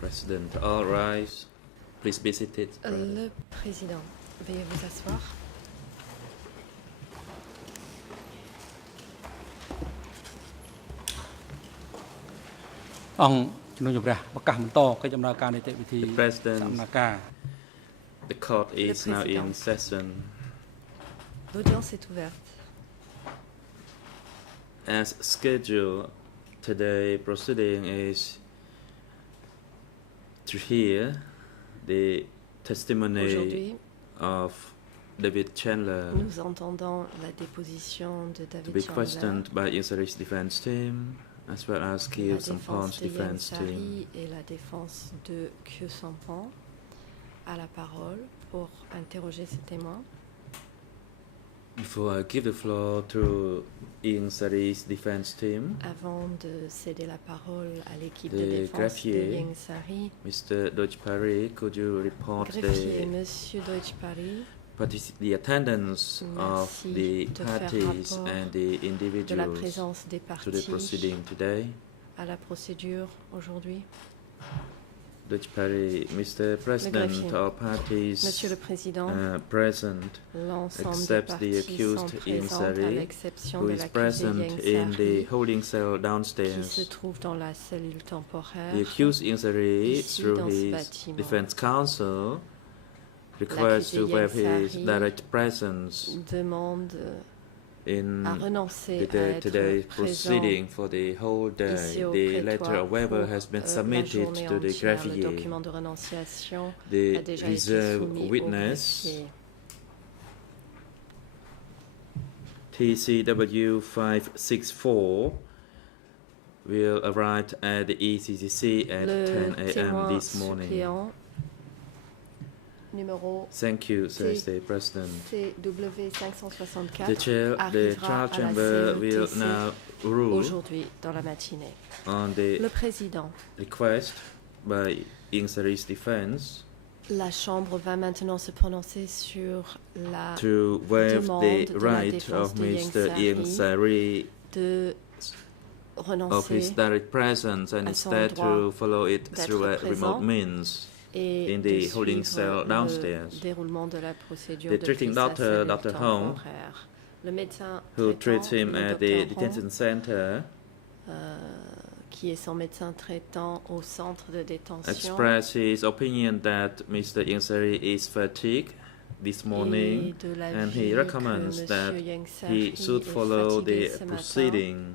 President, all rise. Please be seated. Le président, veuillez vous asseoir. The President, the court is now in session. L'audience est ouverte. As scheduled, today's proceeding is to hear the testimony Aujourd'hui, of David Chandler nous entendons la déposition de to David be Chandler, questioned by Insari's defense team as well as la Kiev Sampan's défense de Ian defense team. Sari et la défense de Kyu Sampan à la parole pour interroger ces témoins. Before I give the floor to Insari's defense team, Avant de céder la parole à l'équipe The de défense de greffier, Ian Sari, Mr. Dojpari, could you report greffier the Monsieur Dojpari, the attendance of Merci the de faire parties rapport and the de la individuals présence des to the parties proceeding today? à la procédure aujourd'hui. Dojpari, Mr. President, greffier. all parties Monsieur le Président, present l'ensemble des except the parties accused sont Ian présentes à Sari, l'exception who de is l'accusé present Ian in the Sari, holding cell qui se downstairs. trouve dans la cellule temporaire. The accused Ian Sari, ici, through dans ce his bâtiment. defense counsel, requests to L'accusé waive Ian his Sari direct presence demande in à renoncer à today's être présent proceeding for the whole day. ici au The letter prétoire of waiver pour has been la submitted journée to the entière. Le greffier. document de renonciation a The déjà été reserve soumis au witness, greffier. TCW 564, will arrive at the ECCC at Le 10 a.m. témoin this morning. suppléant numéro Thank you, says the President. CW The 564 trial arrivera à la chamber will CETC now rule aujourd'hui dans la matinée. on the Le président, request by Insari's defense la Chambre va maintenant se prononcer sur la to waive demande the de la right défense of de Mr. Ian Ian Sari de of his renoncer direct presence and à son instead droit to follow it d'être through a présent remote means. et in de the holding suivre cell downstairs. le déroulement de la procédure The de treating prise à doctor, cellule Dr. Hong, temporaire. Le médecin who traitant, treats him le at the Dr. detention Hong, center, qui est son médecin traitant au centre de détention, expressed his opinion that Mr. Ian Sari is fatigued this morning, et de la and vie he que recommends that Monsieur Ian Sari he should est follow fatigué the ce matin proceeding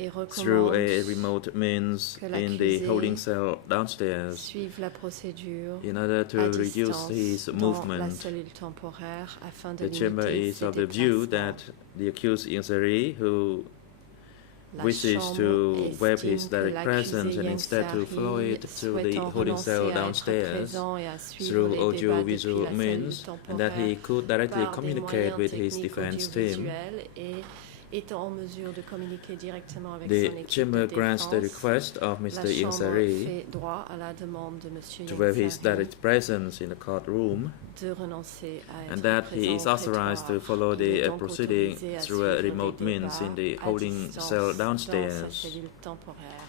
et through a recommande remote means que in the l'accusé holding cell downstairs suive la procédure in order to à reduce distance his dans la movement. cellule temporaire afin de The chamber limiter is ses of the view déplacements. that the accused Ian Sari, who La wishes Chambre to waive his estime que direct presence l'accusé and Ian instead to follow Sari, it through the souhaitant holding cell renoncer à être downstairs présent et à suivre through les débats depuis audio-visual la cellule means, and that he temporaire could directly par des communicate moyens with his techniques defense team. audiovisuels et étant en mesure de communiquer directement avec The son équipe chamber de grants the défense, request of la Mr. Ian Chambre Sari fait droit à la demande de Monsieur to Ian waive his Sari direct presence in the courtroom, de renoncer à and être that présent he is au authorized to prétoire. follow Il est the donc proceeding autorisé à through a suivre les remote means in débats the à holding distance cell dans sa downstairs cellule temporaire.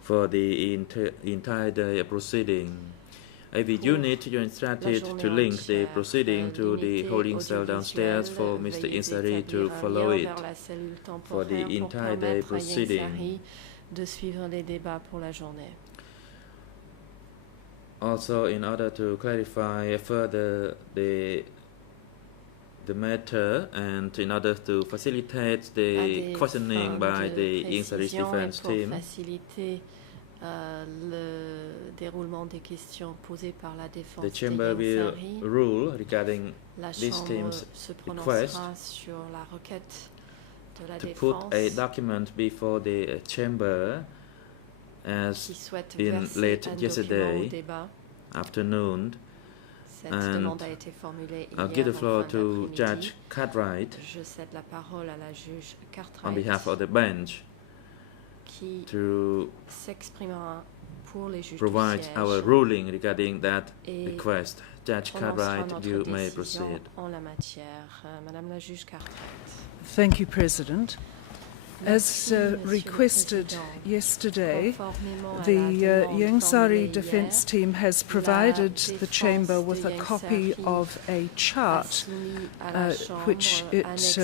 for the entire day proceeding. Every unit you instructed to link the proceeding to the holding cell downstairs for Mr. Insari to follow it for the entire day proceeding. De suivre les débats pour la journée. Also, in order to clarify further the matter and in order to facilitate À the des questioning fins by de the Insari's précision et defense pour team, faciliter le déroulement des questions posées par la défense the chamber de will Ian Sari, rule regarding la this Chambre team's se request prononcera sur la requête de la to put a défense document before the chamber as qui souhaite in verser late un yesterday document au débat. afternoon. Cette And demande a été formulée I'll hier give the en floor fin to d'après-midi. Judge Cartwright Je cède la parole à la juge on Cartwright behalf of the bench qui to s'exprimera pour les juges provide du siège our ruling regarding that et request. Judge prononcera Cartwright, notre you may décision proceed. en la matière. Madame la juge Cartwright. Thank you, President. As requested yesterday, the Youngsari Defence Team has provided the Chamber with a copy of a chart which it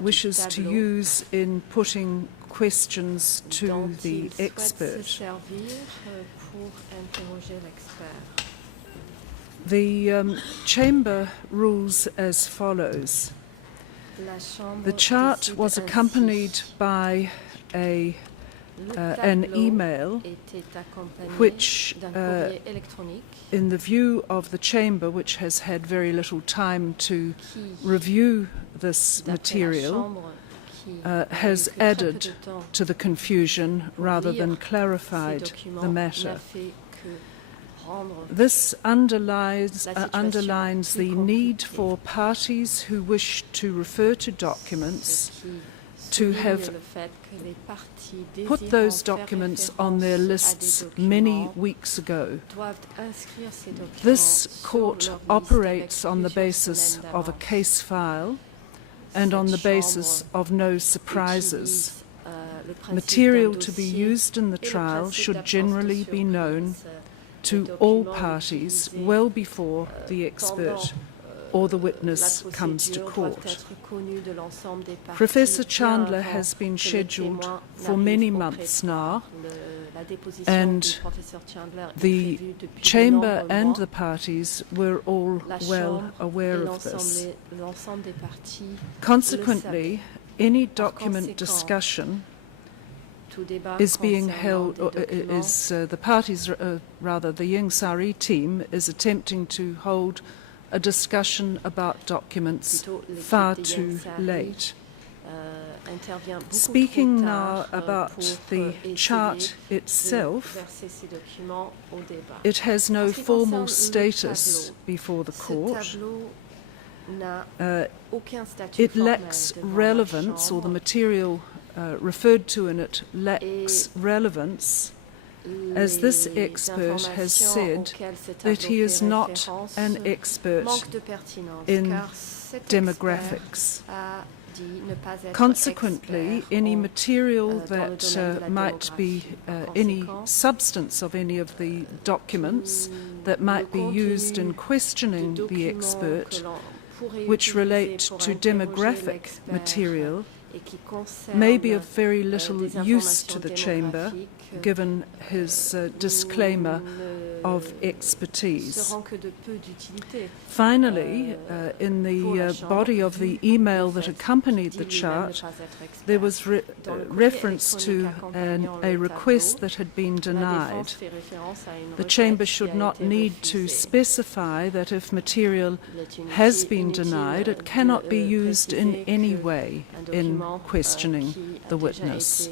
wishes to use in putting questions to the expert. The Chamber rules as follows. The chart was accompanied by an email which, in the view of the Chamber, which has had very little time to review this material, has added to the confusion rather than clarified the matter. This underlines the need for parties who wish to refer to documents to have put those documents on their lists many weeks ago. This court operates on the basis of a case file and on the basis of no surprises. Material to be used in the trial should generally be known to all parties well before the expert or the witness comes to court. Professor Chandler has been scheduled for many months now, and the Chamber and the parties were all well aware of this. Consequently, any document discussion is being held, the parties, rather the Youngsari team, is attempting to hold a discussion about documents far too late. Speaking now about the chart itself, it has no formal status before the court. It lacks relevance, or the material referred to in it lacks relevance, as this expert has said that he is not an expert in demographics. Consequently, any material that might be any substance of any of the documents that might be used in questioning the expert, which relate to demographic material, may be of very little use to the Chamber, given his disclaimer of expertise. Finally, in the body of the email that accompanied the chart, there was reference to a request that had been denied. The Chamber should not need to specify that if material has been denied, it cannot be used in any way in questioning the witness.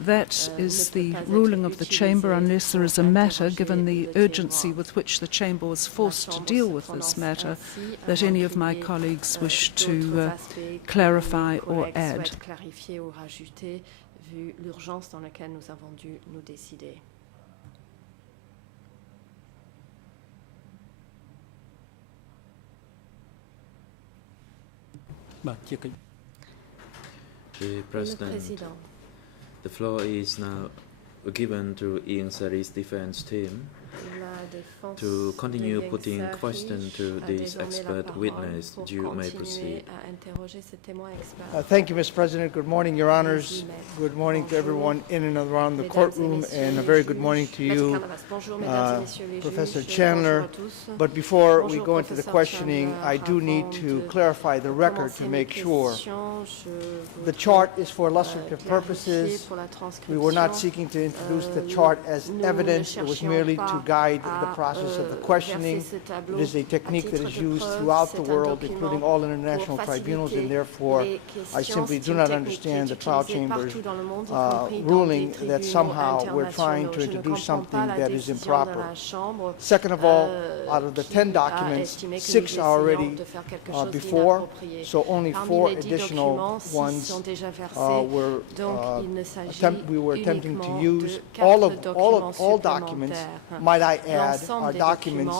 That is the ruling of the Chamber, unless there is a matter, given the urgency with which the Chamber was forced to deal with this matter, that any of my colleagues wish to clarify or add. The President, the floor is now given to Youngsari's defense team to continue putting questions to this expert witness. You may proceed. Thank you, Mr. President. Good morning, Your Honors. Good morning to everyone in and around the courtroom, and a very good morning to you, Professor Chandler. But before we go into the questioning, I do need to clarify the record to make sure. The chart is for illustrative purposes. We were not seeking to introduce the chart as evidence. It was merely to guide the process of the questioning. It is a technique that is used throughout the world, including all international tribunals, and therefore I simply do not understand the trial chamber's ruling that somehow we're trying to introduce something that is improper. Second of all, out of the 10 documents, 6 are already before, so only 4 additional ones we were attempting to use. All documents, might I add, are documents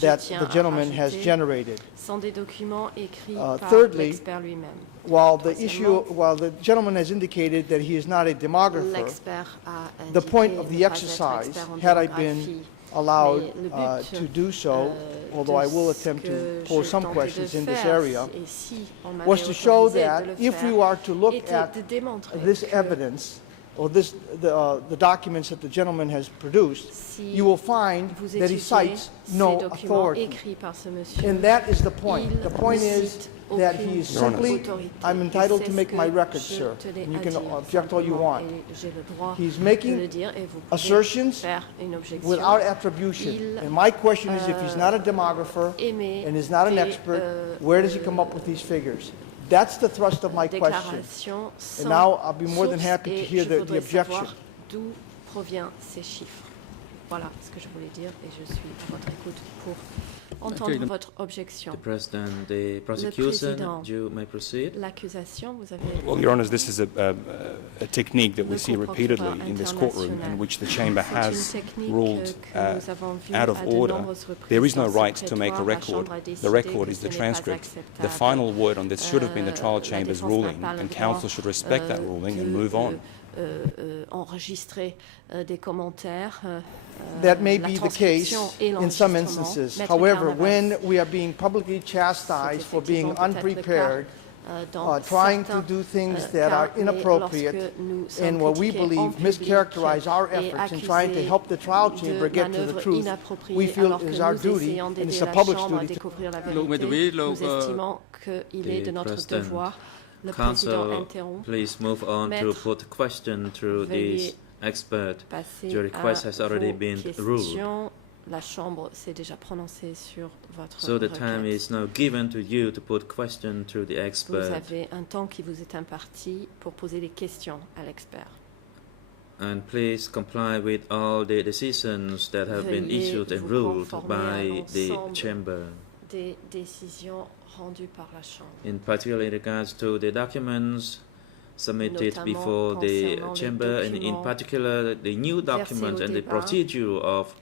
that tiens the à gentleman has rajouter, generated. sont des documents écrits par Thirdly, l'expert lui-même. While the gentleman has indicated that he is not a demographer, L'expert a the point indiqué of ne the pas être exercise, expert en had I démographie, been allowed mais le but, to do so, although I will attempt to pose some questions in this area, et si on m'avait was to show autorisé that de le if we faire, are to look était at de démontrer this que evidence, or the documents that the gentleman has produced, si you will find vous that he étudiez cites ces no documents authority. écrits par ce monsieur, And that is the point. il The point ne is cite that aucune he is simply, autorité. I'm Et entitled c'est to ce make que my record, je sir. tenais And you à can dire, object all you simplement, want. et j'ai le droit He's de making le dire, et vous pouvez assertions faire une objection. without attribution. Il, And my question is, if he's not a demographer émet and is not an des, expert, where does he come up with these figures? That's the thrust of my question. déclaration And sans now I'll be more than source, happy to et hear je the voudrais objection. savoir d'où proviennent ces chiffres. Voilà ce que je voulais dire et je suis à votre écoute pour entendre votre objection. The President, the prosecution, président. you may proceed. L'accusation, vous avez... Well, Your Honours, this is a technique that we Le see repeatedly in this courtroom, in which the chamber C'est une has technique ruled que nous avons vue out of à de order. nombreuses reprises There is no dans ce right to make a prétoire. La record. Chambre a The décidé record que is ce the n'est pas transcript. The acceptable. final word on this should have been the trial La chamber's défense n'a ruling, pas le and droit, counsel should respect that ruling and move on. Enregistrer des commentaires. That may La be the transcription case et in some l'enregistrement. instances. Maître However, Carnavas, when we are being publicly c'est chastised for being effectivement peut-être le cas, unprepared, dans trying to certains, do things that cas, are mais inappropriate, lorsque nous sommes and what we critiqués en believe public mischaracterize our et efforts in trying to accusés help the trial de chamber get to the manœuvres truth, inappropriées, we feel alors it que is our nous duty, essayons and d'aider it's the la public's Chambre à duty to découvrir la Look, vérité, Madrid, nous look, estimons qu'il est de The notre President, devoir. Le Président Counsel, interrompt. please move on to Maître, put question through veuillez this expert. Passer Your request à has already vos been questions. ruled. La Chambre s'est déjà prononcée sur votre So the requête. time is now given to you to put question to the Vous expert. avez un temps qui vous est imparti pour poser des questions à l'expert. And please comply with all the decisions that have been Veuillez issued and vous ruled conformer à by the l'ensemble chamber. Des décisions rendues par la Chambre. In particular, in regards to the documents submitted Notamment before the concernant les chamber, and in documents particular the new documents au and the débat, procedure of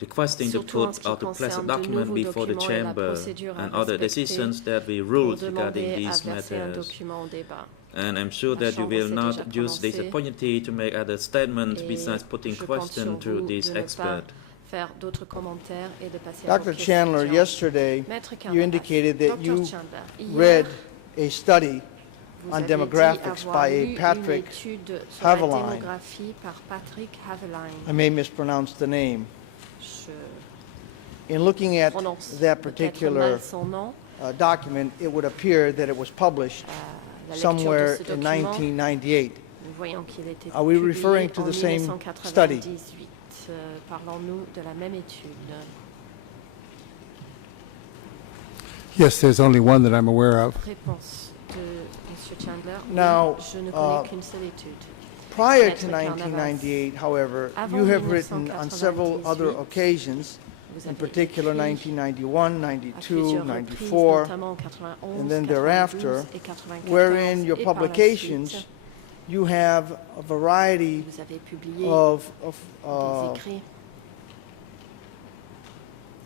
requesting to surtout en ce put qui or to place a concerne de document nouveaux before the documents et la chamber procédure à and other respecter decisions that we pour ruled regarding demander à these verser un matters. document au débat. And I'm sure La that you Chambre will s'est not déjà use this prononcée. opportunity to make other statements Et besides putting je compte question sur to vous this de ne pas expert. faire d'autres commentaires et de passer à vos Dr. Chandler, questions. yesterday Maître you Carnavas, indicated that Dr. you Chandler, hier, read a study vous on avez demographics dit avoir by a lu Patrick une étude sur la Haveline. démographie par Patrick Haveline. I may mispronounce the name. Je In looking at prononce that peut-être particular mal son nom. document, it would appear that it was published La lecture somewhere de ce in document, 1998. nous voyons qu'il était Are we publié referring to en the same 1998. Parlons-nous de la même étude. Yes, there's only one that I'm aware of. Réponse de M. Chandler. Oui, Now, je ne connais qu'une seule étude. Prior Maître to Carnavas. 1998, however, Avant you have written on several 1998, other occasions, Vous in avez particular écrit 1991, à 92, plusieurs 94, reprises, notamment en 91, and then 92 thereafter, et 94, wherein your et par la publications, suite, you have a variety vous avez publié of des écrits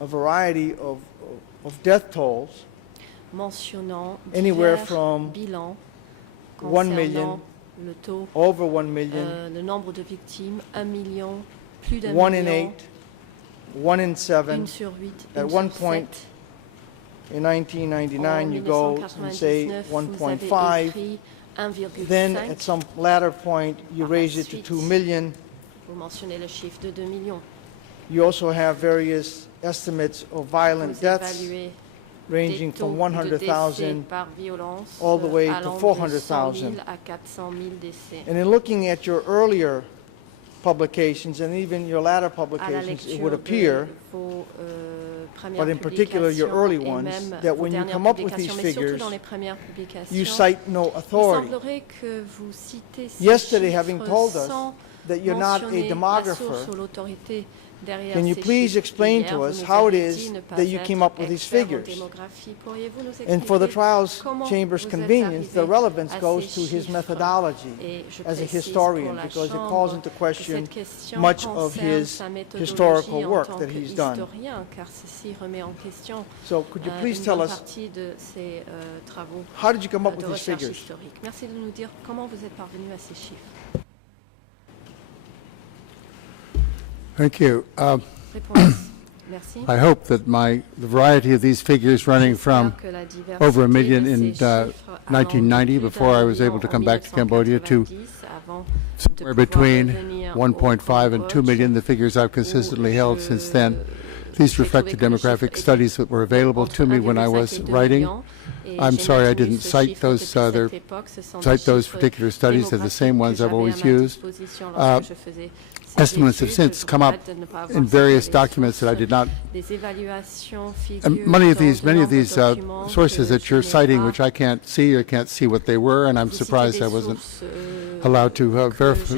a variety of death tolls, mentionnant anywhere divers from bilans 1 million, concernant le taux, over 1 million, le nombre de victimes, 1 million, plus d'1 1 in million, 8, 1 in 7. 1 sur 8, At 1 one sur point, 7. In 1999, you go and say 1999, vous avez 1.5. écrit 1,5. Then at some latter point, you Par la raise it to suite. 2 million. Vous mentionnez le chiffre de 2 millions. You also have various estimates of violent Vous deaths évaluez ranging des from taux de décès 100,000. par violence all the way to allant de 400,000. 100 000 à 400 000 décès. And in looking at your earlier publications and even your latter À la publications, it lecture would de appear, vos premières but in particular your publications early et ones, même that vos when you dernières come up with these publications, mais surtout figures, dans les premières publications, you cite no il authority. semblerait que vous citez ces Yesterday, chiffres having told us sans that you're not a mentionner la source demographer, ou l'autorité Can you please explain to us how it is that you came up with these figures? And for the trials chamber's convenience, the relevance goes to his methodology as a historian, because it calls into question much of his historical work that he's done. So could you please tell us, how did you come up with these figures? Merci de nous dire comment vous êtes parvenu à ces chiffres. Thank you. Merci. I hope that the variety of these figures running from over a million in 1990, before I was able to come back to Cambodia, to somewhere between 1.5 and 2 million, the figures I've consistently held since then. These reflect the demographic studies that were available to me when I was writing. I'm sorry I didn't cite those particular studies. They're the same ones I've always used. Estimates have since come up in various documents that I did not. Many of these sources that you're citing, which I can't see or can't see what they were, and I'm surprised I wasn't allowed to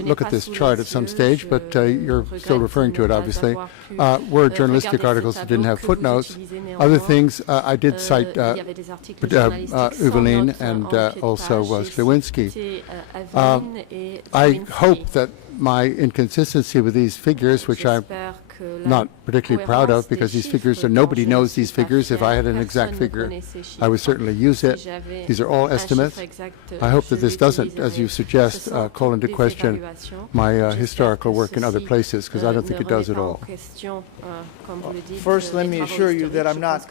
look at this chart at some stage, but you're still referring to it, obviously, were journalistic articles that didn't have footnotes. Other things, I did cite Uvelin and also Slewinski. I hope that my inconsistency with these figures, which I'm not particularly proud of, because these figures nobody knows these figures. If I had an exact figure, I would certainly use it. These are all estimates. I hope that this doesn't, as you suggest, call into question my historical work in other places, because I don't think it does at all. First, let me assure you that I'm not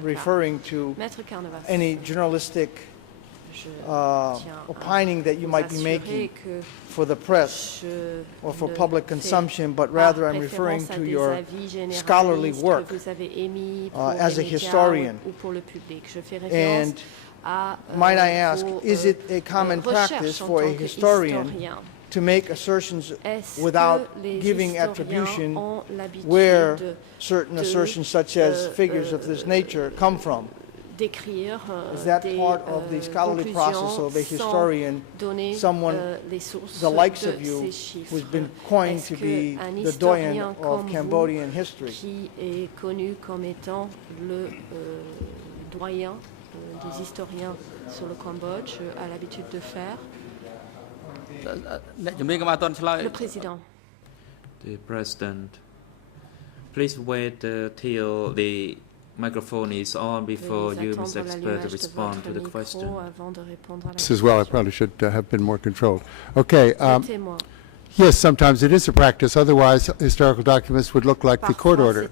referring to any journalistic opining that you might be making for the press or for public consumption, but rather I'm referring to your scholarly work as a historian. And might I ask, is it a common practice for a historian to make assertions without giving attribution where certain assertions such as figures of this nature come from? Is that part of the scholarly process of a historian, someone the likes of you, who's been coined to be the doyen of Cambodian history? Qui est connu comme étant le doyen des historiens sur le Cambodge, a l'habitude de faire? Le président. The President, please wait till the microphone is on before you, Mr. Expert, respond to the question. This as well, I probably should have been more controlled. Okay. Yes, sometimes it is a practice. Otherwise, historical documents would look like the court order.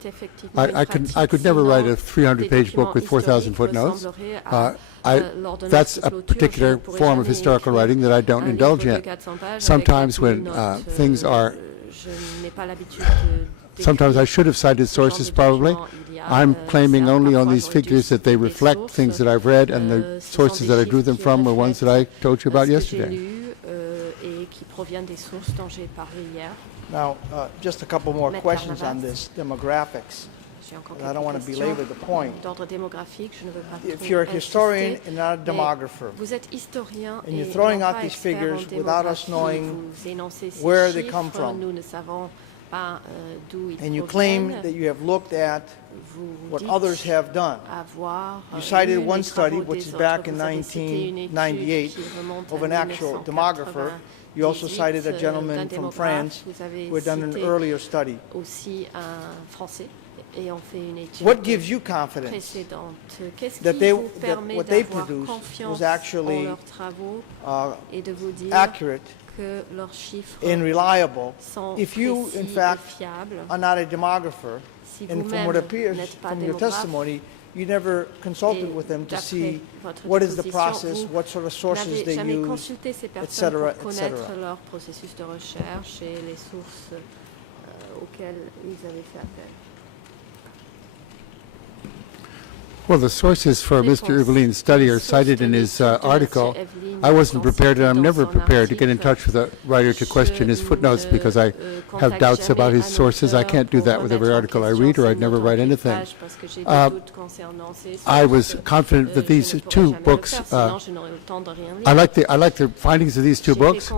I could never write a 300-page book with 4,000 footnotes. That's a particular form of historical writing that I don't indulge in. Sometimes when things are... Sometimes I should have cited sources, probably. I'm claiming only on these figures that they reflect things that I've read, and the sources that I drew them from were ones that I told you about yesterday. Now, just a couple more questions on this demographics. I don't want to belabor the point. If you're a historian and not a demographer, and you're throwing out these figures without us knowing where they come from, and you claim that you have looked at what others have done. You cited one study, which is back in 1998, of an actual demographer. You also cited a gentleman from France who had done an earlier study. What gives you confidence that what they produced was actually accurate and reliable, if you, in fact, are not a demographer, and from what appears from your testimony, you never consulted with them to see what is the process, what sort of sources they use, etc., etc. Well, the sources for Mr. Uvelin's study are cited in his article. I wasn't prepared, and I'm never prepared to get in touch with a writer to question his footnotes because I have doubts about his sources. I can't do that with every article I read, or I'd never write anything. I was confident that these two books, I like the findings of these two books.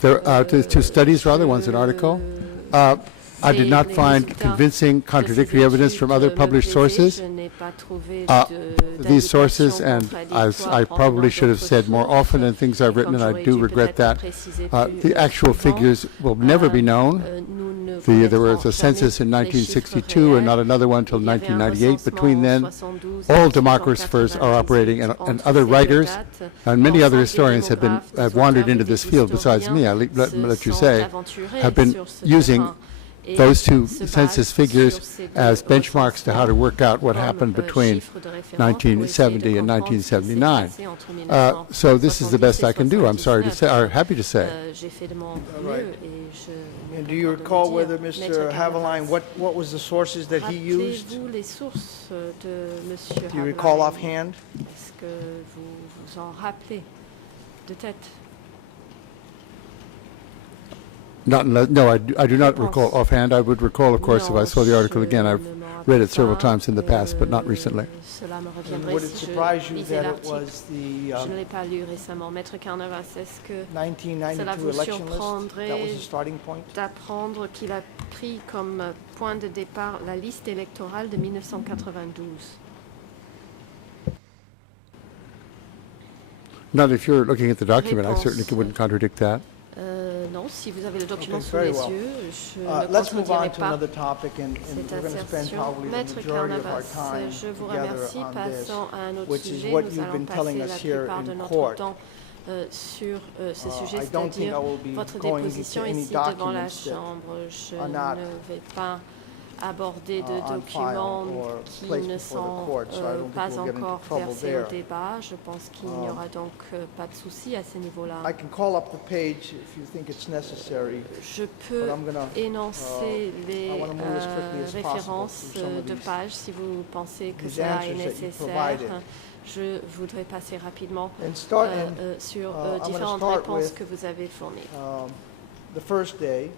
They're two studies, rather. One's an article. I did not find convincing contradictory evidence from other published sources. These sources, and as I probably should have said more often in things I've written, and I do regret that, the actual figures will never be known. There was a census in 1962 and not another one until 1998. Between then, all demographers are operating, and other writers and many other historians have wandered into this field besides me, let you say, have been using those two census figures as benchmarks to how to work out what happened between 1970 and 1979. So this is the best I can do, I'm sorry to say, or happy to say. Right. And do you recall whether Mr. Haveline, what was the sources that he used? Do you recall offhand? Est-ce que vous vous en rappelez de tête? No, I do not recall offhand. I would recall, of course, if I saw the article again. I've read it several times in the past, but not recently. Would it surprise you that it was the Je ne l'ai pas lu récemment. Maître Carnavas, est-ce que 1992 election list that was the starting point? D'apprendre qu'il a pris comme point de départ la liste électorale de 1992? Not if you're looking at the document. I certainly wouldn't contradict that. Non, si vous avez le document Okay, sous les very well. yeux, je ne Let's move on contredirai to pas another topic, and cette we're going to spend assertion. probably the Maître majority of our Carnavas, time je vous together remercie. on this, Passons à un autre which is sujet. what Nous you've allons been telling passer la us here plupart de in notre court. temps sur ce sujet, I don't think I c'est-à-dire will be votre going déposition into any ici devant la documents that Chambre. Je are not, ne vais pas aborder de on file documents or qui placed ne before the sont court, so I don't think pas we'll get into encore trouble versés there. au débat. Je pense qu'il n'y aura donc pas de souci à ce niveau-là. I can call up the page if you think it's necessary. Je peux But I'm gonna, énoncer les I wanna move as quickly as possible références through some of de these- pages si vous pensez que these cela est answers that you nécessaire. provided. Je voudrais passer rapidement And start sur I'm gonna différentes start réponses with, que vous avez fournies. the first day,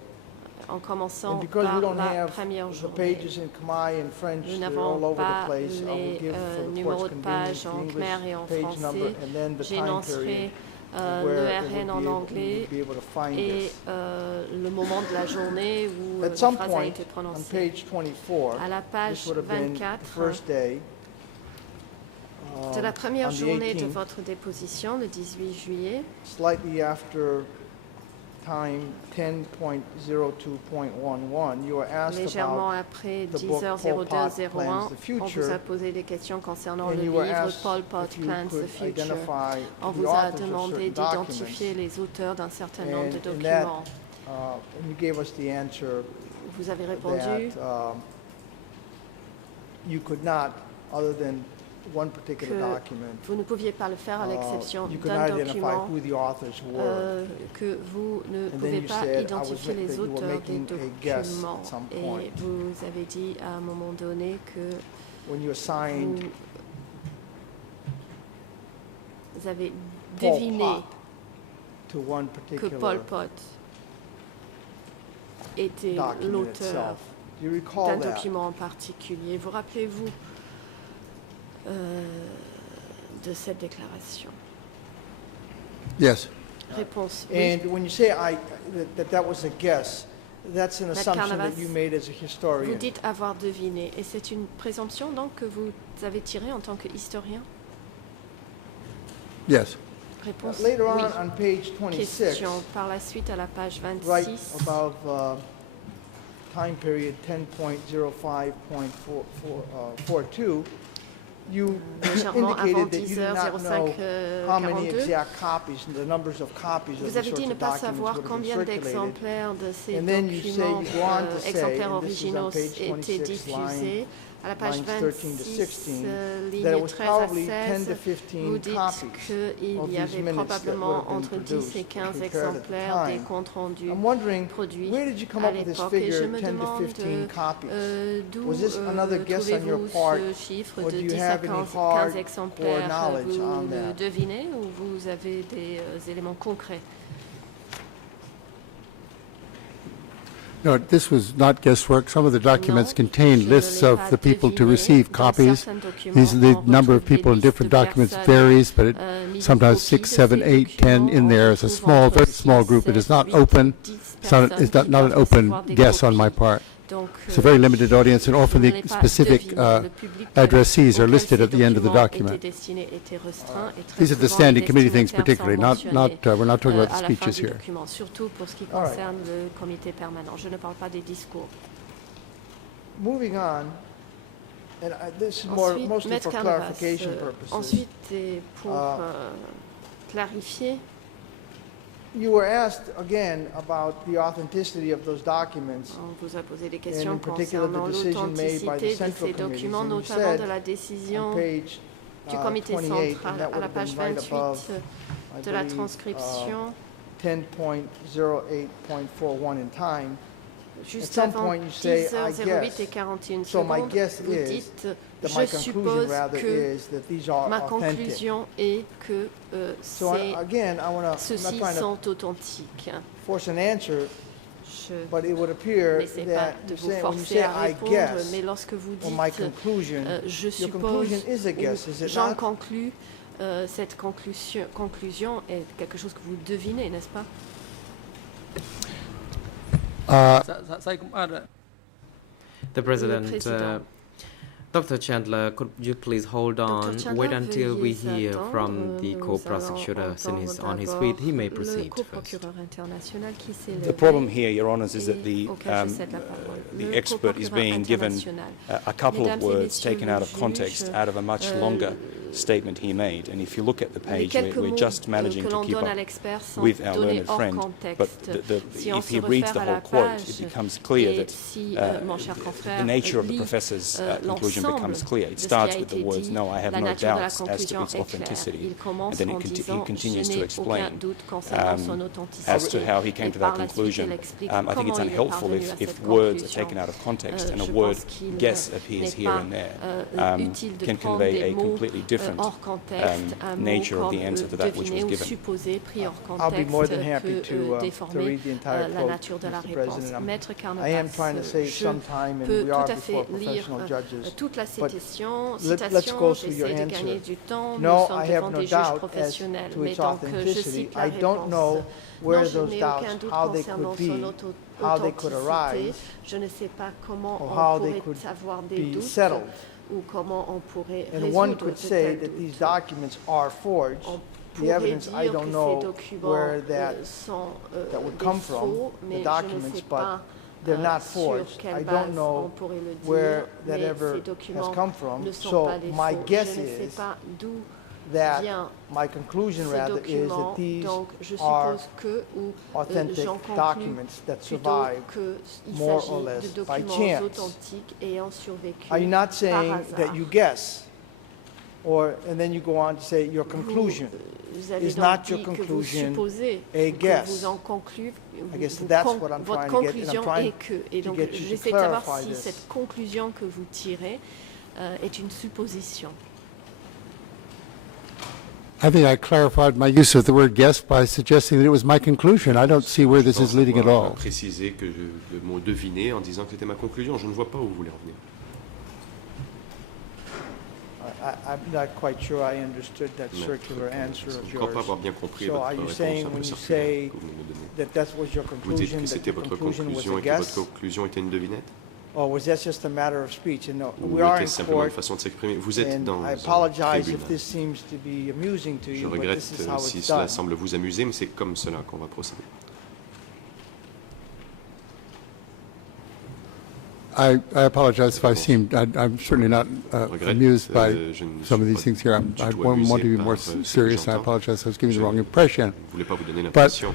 En commençant and because we par don't la have première the journée. pages in Khmer and French, Nous they're all n'avons over the pas place. I will les give for the numéros court's de convenience page en the khmer et en English page number français. and then the time J'énoncerai period le where RN en you anglais would be able to find et this. le moment de la journée où At la some phrase a point, été on prononcée. page 24, À la this page would have been the 24 first day, de la première on the journée de 18th, votre déposition, le 18 juillet, slightly after time 10.02.11, you were asked légèrement about après the book Pol Pot 10h02:01, Plans the on Future, vous a posé des questions concernant and le you were livre asked Pol Pot if you Plans the could Future. identify On the vous a authors of demandé certain d'identifier documents, les auteurs d'un certain nombre de and in documents. and you gave us the answer Vous avez répondu that you could not, other than one particular que document, vous ne pouviez pas le faire à l'exception you could d'un not identify document, who the authors were. que vous ne And then pouvez you pas said, identifier that les you were auteurs des making a guess documents. at some Et point. vous avez dit à un moment donné que When you assigned vous avez Pol deviné Pot to one que particular Pol Pot était document l'auteur itself. Do you recall d'un that? document en particulier. Vous rappelez-vous de cette déclaration? Yes. Réponse oui. And when you say that was a guess, that's an Maître assumption Carnavas, that you made as a Vous historian. dites avoir deviné, et c'est une présomption donc que vous avez tirée en tant qu'historien? Yes. Réponse Later oui. on page 26, Question par la suite à la page right 26. above time period 10.05.42, you Légèrement avant indicated that you did not know 10h05, how many 42. exact copies, the numbers of copies of Vous these avez sorts dit ne of pas documents savoir would have combien been circulated. d'exemplaires de ces And then you say, documents, you go on to say, exemplaires and this is on originaux page étaient 26, diffusés. À la page lines 13 to 26, 16, that it ligne was 13 à probably 10 to 16, 15 vous dites copies qu'il of y these avait minutes that would probablement have been entre 10 et produced, 15 prepared at the exemplaires des time. comptes rendus I'm wondering, produits where did you come à up with this l'époque. Et je figure, me 10 to demande 15 copies? d'où Was this another guess on your trouvez-vous part, ce chiffre or de do you 10 à have any 15 hard exemplaires. knowledge Vous on le that? devinez ou vous avez des éléments concrets? No, this was not guesswork. Some of the documents Non, contain je ne lists l'ai of pas the people to deviné. receive Dans copies. certains documents, These are the on number of retrouve des people in listes different de documents personnes, varies, but it mis des sometimes copies 6, de 7, ces 8, 10 in documents. there. On It's a retrouve small, entre very small 6, group. It is 7, not 8, open. 10 It's not an personnes qui open doivent guess on my recevoir des part. Donc, it's a very limited audience, and often the specific addressees are listed at the end of the document. These are the standing committee things particularly, we're not talking about the speeches here. Surtout pour ce qui concerne le comité permanent. Je ne parle pas des discours. Moving on, and this is mostly for clarification purposes. Ensuite, pour clarifier, you were asked again about the authenticity of those documents. On vous a posé des questions concernant l'authenticité de ces documents, notamment de la décision du comité central à la page 28 de la transcription. 10.08.41 in time. Juste avant 10h08 et 41 secondes, vous dites « Je suppose que ma conclusion est que ceux-ci sont authentiques. » Je n'essaie pas de vous forcer à répondre, mais lorsque vous dites « Je suppose » ou « J'en conclus », cette conclusion est quelque chose que vous devinez, n'est-ce pas? The President, Dr. Chandler, could you please hold on, wait until we hear from the co-prosecutor on his feet. He may proceed first. The problem here, Your Honours, is that the expert is being given a couple of words taken out of context out of a much longer statement he made. And if you look at the page, we're just managing to keep up with our learned friend. But if he reads the whole quote, it becomes clear that the nature of the professor's conclusion becomes clear. It starts with the words, "No, I have no doubts as to its authenticity." And then he continues to explain as to how he came to that conclusion. I think it's unhelpful if words are taken out of context and a word guess appears here and there. Can convey a completely different nature of the answer to that which was given. I'll be more than happy to read the entire quote, Mr. President. I am trying to save some time, and we are before professional judges. But let's go through your answer. No, I have no doubt as to its authenticity. I don't know where those doubts, how they could be, how they could arise, or how they could be settled. And one could say that these documents are forged. The evidence, I don't know where that would come from, the documents, but they're not forged. I don't know where that ever has come from. So my guess is that my conclusion rather is that these are authentic documents that survive more or less by chance. Are you not saying that you guess, and then you go on to say your conclusion is not your conclusion a guess? I guess that's what I'm trying to get, and I'm trying to get you to clarify this. Cette conclusion que vous tirez est une supposition. I think I clarified my use of the word guess by suggesting that it was my conclusion. I don't see where this is leading at all. Préciser que le mot deviner en disant que c'était ma conclusion. Je ne vois pas où vous voulez en venir. I'm not quite sure I understood that circular answer of yours. Je ne crois pas avoir bien compris So votre are you réponse saying un peu when you circulaire say que vous venez de donner. that was your Vous dites conclusion, que that c'était your votre conclusion was conclusion a et que votre guess? conclusion était une devinette? Or was that just a matter of speech? And no, Ou we are in était-ce simplement une court, façon de s'exprimer? Vous êtes and dans I un apologize if tribunal. this seems to be amusing to Je you, but regrette this is how si it's cela done. semble vous amuser, mais c'est comme cela qu'on va procéder. I apologize if I seemed, I'm certainly not amused by some of these things here. I want to be more serious. I apologize. I was giving the wrong impression. Je ne voulais pas vous donner But l'impression.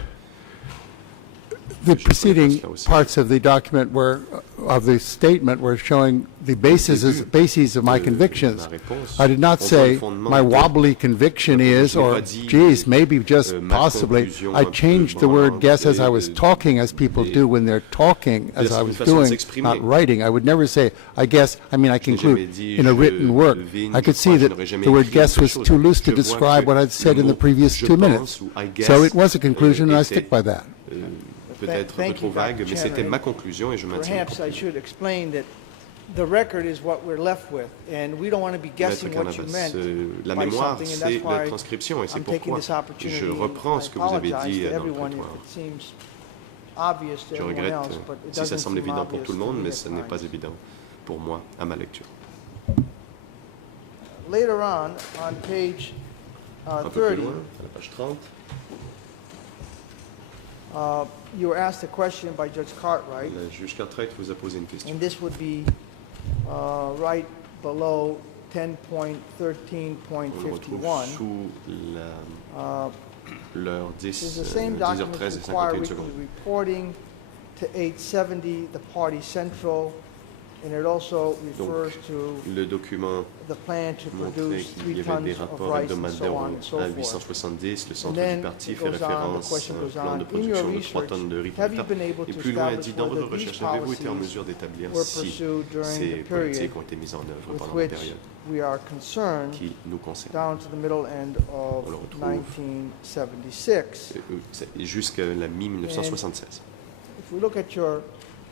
the preceding parts of the document of the statement were showing the bases of my convictions. I did not say my wobbly conviction is, or geez, maybe just possibly. I changed the word guess as I was talking, as people do when they're talking, as I was doing, not writing. I would never say, I guess, I mean, I conclude in a written work. I could see that the word guess was too loose to describe what I'd said in the previous 2 minutes. So it was a conclusion, and I stick by that. Peut-être un peu trop vague, mais c'était ma conclusion et je maintiens ma Perhaps I conclusion. should explain that the record is what we're left with, and we don't want to be guessing Maître what you Canavas, meant la by mémoire, something, and c'est that's why la transcription, et c'est I'm taking pourquoi this opportunity. je reprends ce que vous avez I dit apologize to dans le everyone prétoire. if it seems obvious to Je everyone regrette else, but it si ça doesn't semble seem évident pour obvious tout le to monde, me mais at ce n'est pas times. évident pour moi à ma lecture. Later on page Un peu plus 30, loin, à la page 30, you were asked a question by Judge Cartwright, le juge Cartwright vous a posé une question. and this would be right below On le retrouve 10.13.51. sous l'heure This 10, is the same 10h13 documents et require 51 weekly secondes. reporting to 870, the party central, and it also refers to Le document the plan to montrait produce qu'il 3 y avait tons des of rapports rice and so hebdomadaires on and so à forth. 870. Le centre And du then parti it fait goes on, the référence question à un goes plan on. de In your production de 3 research, tonnes de riz par have you hectare. been able Et to plus loin, establish dit dans whether votre these recherche, avez-vous été en policies mesure d'établir were si pursued during ces the period politiques ont été mises en œuvre with pendant la which période we are concerned qui nous concerne? down to the middle end of On le retrouve. 1976? Jusqu'à la mi-1976. If we look at your,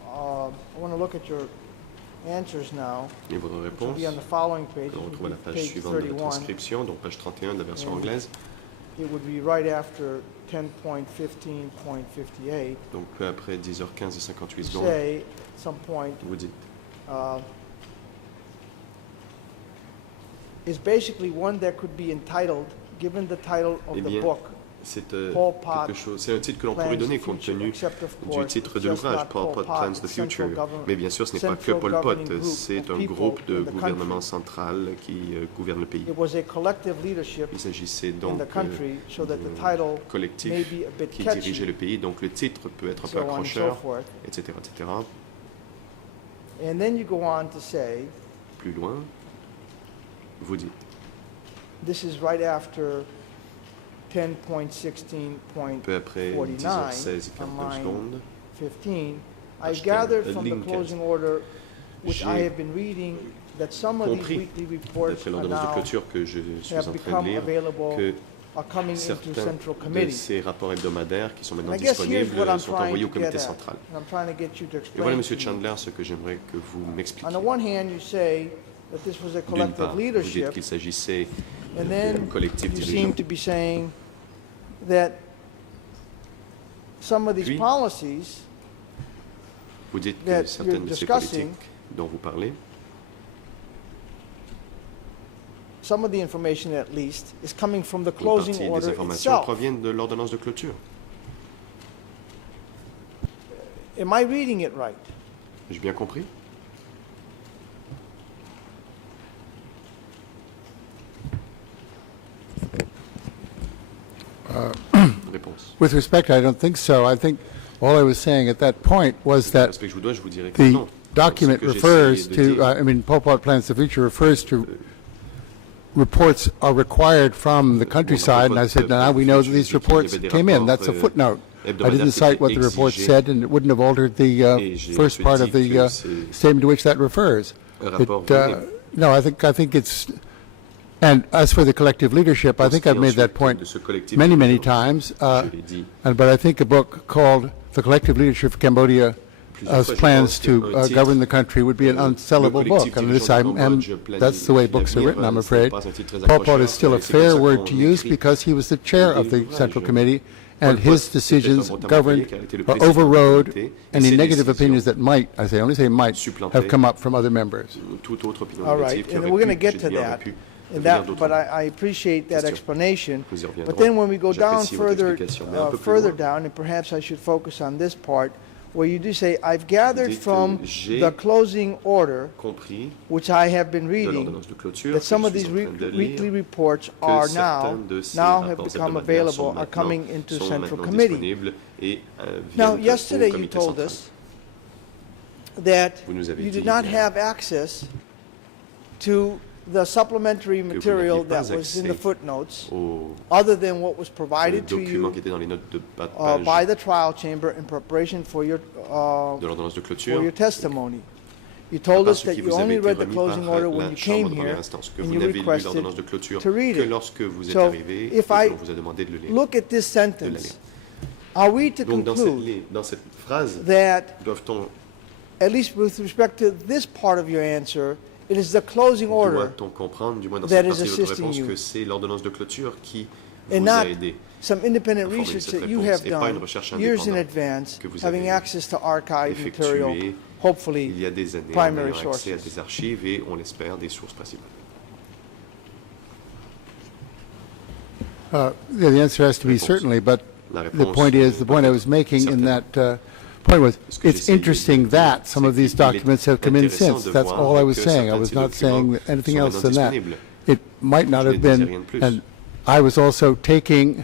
I want to look at your answers now, Et votre which will réponse, be on the following page, que l'on it retrouve à la would be page page suivante de la 31. transcription, donc page 31 de la version Mm. anglaise, It would be right after 10.15.58. donc peu après 10h15 et 58 You secondes, say, at some point, vous dites is basically one that could be entitled, given the title of Eh the bien, book, c'est Pol Pot quelque chose, c'est un titre que l'on Plans pourrait the donner compte Future, tenu except of du course titre it's de just l'ouvrage, not Pol Pot Plans the it's central Future. government- Mais bien sûr, ce n'est pas que central Pol Pot, governing group c'est of un people groupe de in the gouvernement country. central qui gouverne le pays. It was a collective leadership Il s'agissait in donc the country, so that the d'un title may collectif be a bit qui catchy, dirigeait le pays, donc le titre peut être un peu so on and so accrocheur, forth. etc., etc. And then you go on to say, Plus loin, vous dites, this is right after 10.16.49, peu après 10h16 et on 42 line secondes, 15, I Page 10, gathered from the ligne 15. closing order, which I J'ai have been reading, that some of these compris, weekly reports d'après are l'ordonnance de now clôture que je suis have en train become de lire, available, que are coming into certains central de committee. ces rapports hebdomadaires qui sont maintenant And I guess here's disponibles what I'm sont trying envoyés au to get comité at, central. and I'm trying to get you to Et voilà, explain Monsieur to me. Chandler, ce que j'aimerais que vous On m'expliquiez. the one hand, you say that this was a D'une collective part, vous dites leadership, qu'il s'agissait and d'un then collectif you dirigeant. seem to be saying that some of these Puis, policies Vous dites that que certaines you're de ces discussing, politiques dont vous parlez, some of the information at least, is coming from the une closing partie des order informations itself. proviennent de l'ordonnance de clôture. Am I reading it right? J'ai bien compris? Réponse. With respect, I don't think so. I think all I was saying at that point was Le that respect que je vous dois, je vous dirais que the non. document Ce que refers j'essayais de to, dire, I mean, Pol Pot Plans the Future refers to reports are required from the countryside, and I said, now we know that these reports came in. That's a footnote. I didn't cite what the report said, and it wouldn't have altered the first part of the statement to which that refers. No, I think it's, and as for the collective leadership, I think I've made that point many, many times. But I think a book called The Collective Leadership of Cambodia Plans to Govern the Country would be an unsellable book. And that's the way books are written, I'm afraid. Pol Pot is still a fair word to use because he was the chair of the Central Committee, and his decisions governed or overrode any negative opinions that might, I only say might, have come up from other members. All right, and we're going to get to that. But I appreciate that explanation. But then when we go down further down, and perhaps I should focus on this part, where you do say, I've gathered from the closing order, which I have been reading, that some of these weekly reports are now have become available, are coming into Central Committee. Now, yesterday you told us that you did not have access to the supplementary material that was in the footnotes, other than what was provided to you by the trial chamber in preparation for your testimony. You told us that you only read the closing order when you came here, and you requested to read it. So if I look at this sentence, are we to conclude that, at least with respect to this part of your answer, it is the closing order doit-on comprendre, du moins dans that cette is partie de votre assisting réponse, you? que c'est l'ordonnance de clôture qui vous not a aidé some independent à formuler research cette that you réponse have et pas une done recherche years in indépendante advance, que vous having avez access to archive material, effectuée hopefully il y a des années en primary ayant accès à sources. des archives et, on l'espère, des sources principales. Yeah, the answer has to be certainly, but the point I was making in that point was, it's interesting that some of these documents have come in since. That's all I was saying. I was not saying anything else than that. It might not have been, and I was also taking,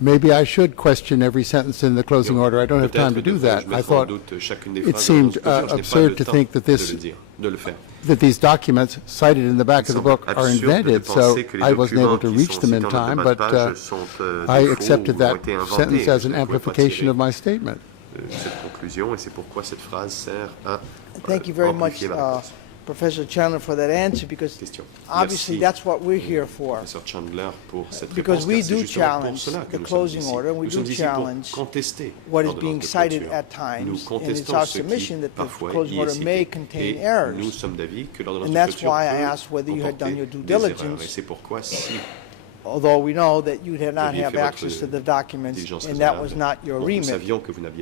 maybe I should question every sentence in the closing order. I don't have time to do that. I thought it seemed absurd to think that that these documents cited in the back of the book are invented, so I wasn't able to reach them in time, but I accepted that sentence as an amplification of my statement. Thank you very much, Professor Chandler, for that answer, because obviously that's what we're here for. Because we do challenge the closing order, and we do challenge what is being cited at times, and it's our submission that the closing order may contain errors. And that's why I asked whether you had done your due diligence, although we know that you did not have access to the documents, and that was not your remit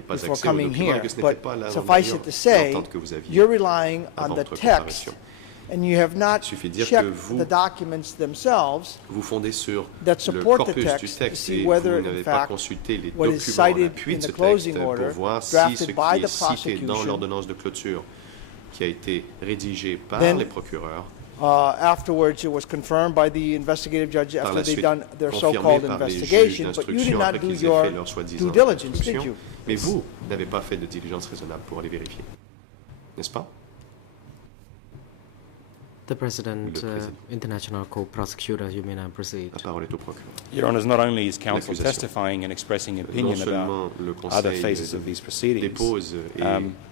before coming here. But suffice it to say, you're relying on the text, and you have not checked the documents themselves that support the text to see whether, in fact, what is cited in the closing order, drafted by the prosecution, then afterwards, it was confirmed by the investigative judge after they'd done their so-called investigation, but you did not do your due diligence, did you? Mais vous n'avez pas fait de diligence raisonnable pour aller vérifier, n'est-ce pas? The President, International Co-Prosecutor, you may now proceed. La parole est au procureur. Your Honours, not only is counsel testifying and expressing opinion about other phases of these proceedings,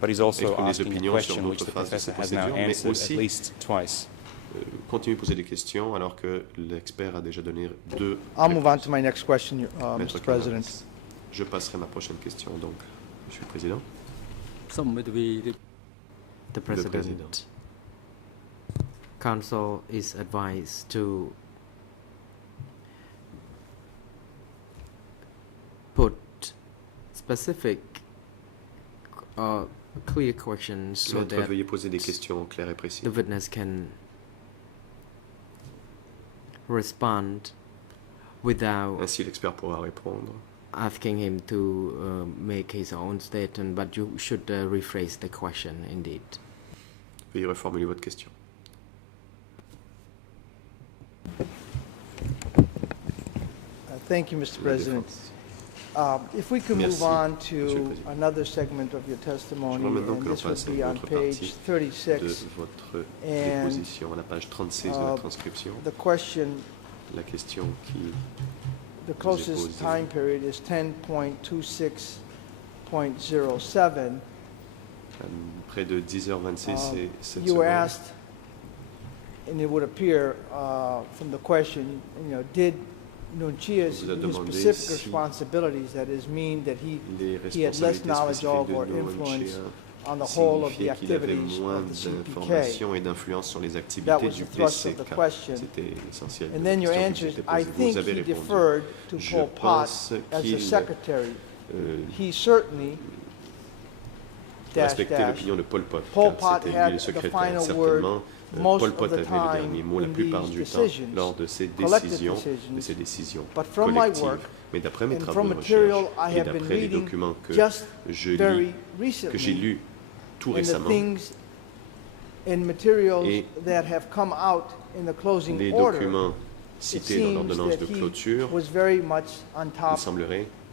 but he's also asking a question which the Professor has now answered at least twice. Continue de poser des questions alors que l'expert a déjà donné deux. I'll move on to my next question, Mr. President. Je passerai ma prochaine question, donc, Monsieur le Président. The President. Counsel is advised to put specific clear questions so that veuillez poser des questions claires et précises. The witness can respond without ainsi l'expert pourra répondre. Asking him to make his own statement, but you should rephrase the question indeed. Veuillez reformuler votre question. Thank you, Mr. President. If we could move on to another segment of your testimony, and this would be on page 36, and the question, the closest time period is 10.26.07. Près de 10h26 cette you were semaine. asked, and it would appear from the question, did Nuncia's specific responsibilities, that is, mean that he had less knowledge of or influence on the whole of the activities of the CPK. That was the thrust of the question. And then your answer is, I think he deferred to Pol Pot as the secretary. He certainly Pol Pot had the final word most of the time in these decisions, collective decisions. But from my work, and from material I have been reading just very recently, and the things and materials that have come out in the closing order, it seems that he was very much on top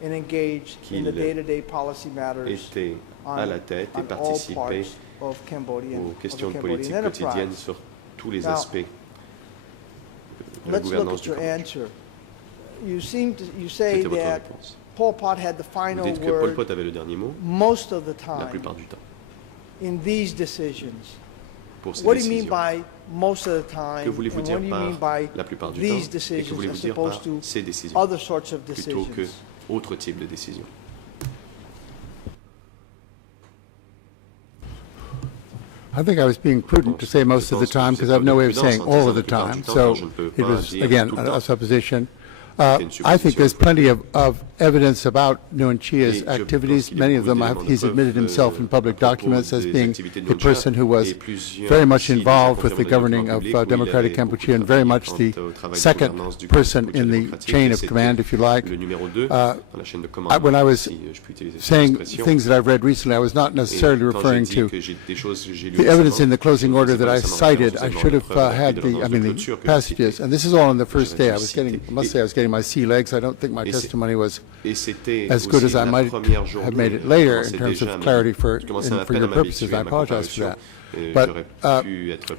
and engaged in the day-to-day policy matters on all parts of Cambodian, aux questions de politique quotidienne sur tous les aspects de la gouvernance du Cambodge. You say that Pol Pot had the final Vous dites que Pol Pot word avait le dernier mot most of the la time plupart du temps in these decisions. pour ces What do you mean décisions. by most of the time, Que voulez-vous and dire what do you mean par by la plupart du these temps et que decisions voulez-vous as dire par opposed to ces décisions other sorts of plutôt que decisions? autre type de décision? I think I was being prudent to say most of the time because I have no way of saying all of the time. So it was, again, a supposition. I think there's plenty of evidence about Nguyen Chia's activities. Many of them he's admitted himself in public documents as being a person who was very much involved with the governing of Democratic Kampuchea and very much the second person in the chain of command, if you like. When I was saying things that I've read recently, I was not necessarily referring to the evidence in the closing order that I cited. I should have had the passages, and this is all on the first day. I must say I was getting my sea legs. I don't think my testimony was as good as I might have made it later in terms of clarity for your purposes. I apologize for that. But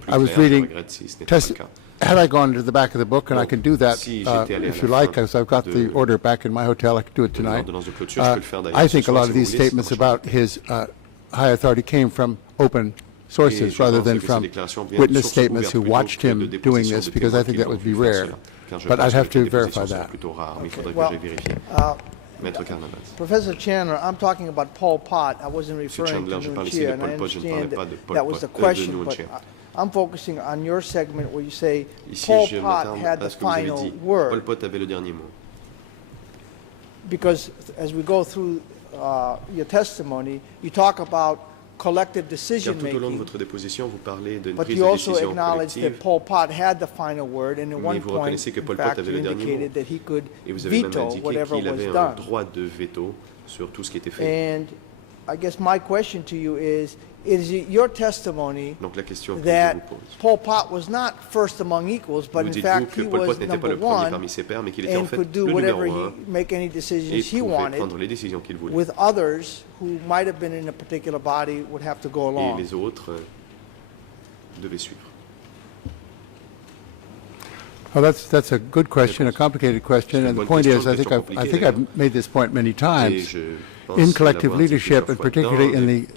I was reading, had I gone to the back of the book, and I can do that if you like, because I've got the order back in my hotel, I can do it tonight. I think a lot of these statements about his high authority came from open sources rather than from witness statements who watched him doing this, because I think that would be rare. But I'd have to verify that. Okay. Well, Professor Chandler, I'm talking about Pol Pot. I wasn't referring to Nguyen Chia, and I understand that was the question, but I'm focusing on your segment where you say Pol Pot had the final word. Because as we go through your testimony, you talk about collective decision-making, but you also acknowledge that Pol Pot had the final word, and at one point, in fact, you indicated that he could veto whatever was done. And I guess my question to you is it your testimony that Pol Pot was not first among equals, but in fact he was number one and could do whatever make any decisions he wanted, with others who might have been in a particular body would have to go along? Well, that's a good question, a complicated question, and the point is, I think I've made this point many times. In collective leadership, and particularly in the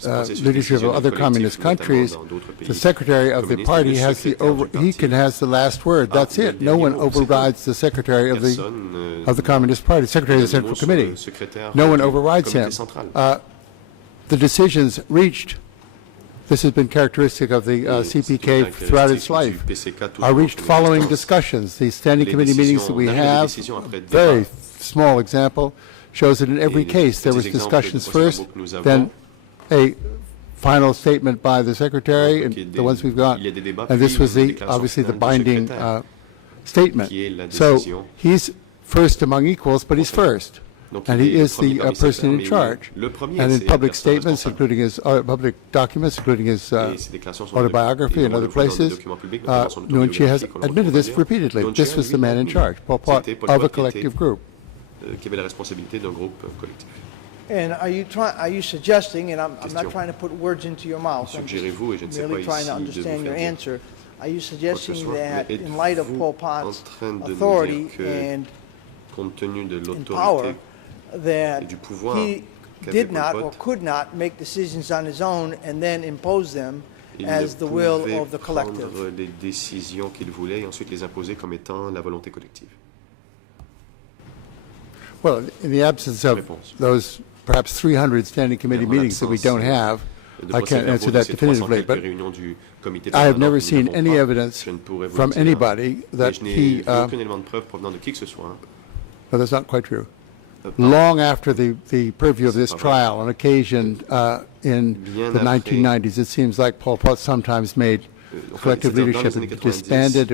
leadership of other communist countries, the secretary of the party has has the last word. That's it. No one overrides the secretary of the Communist Party, secretary of the Central Committee. No one overrides him. The decisions reached. This has been characteristic of the CPK throughout its life, are reached following discussions. The standing committee meetings that we have, very small example, shows that in every case there was discussions first, then a final statement by the secretary, and the ones we've got, and this was obviously the binding statement. So he's first among equals, but he's first. And he is the person in charge. And in public statements, including his public documents, including his autobiography and other places, Nguyen Chia has admitted this repeatedly. This was the man in charge, Pol Pot, of a collective group. And are you suggesting, and I'm not trying to put words into your mouth, I'm just merely trying to understand your answer, are you suggesting that in light of Pol Pot's authority and power, that he did not or could not make decisions on his own and then impose them as the will of the collective? Well, in the absence of those perhaps 300 standing committee meetings that we don't have, I can't answer that definitively, but I have never seen any evidence from anybody that he... well, that's not quite true. Long after the purview of this trial, on occasion in the 1990s, it seems like Pol Pot sometimes made collective leadership disbanded.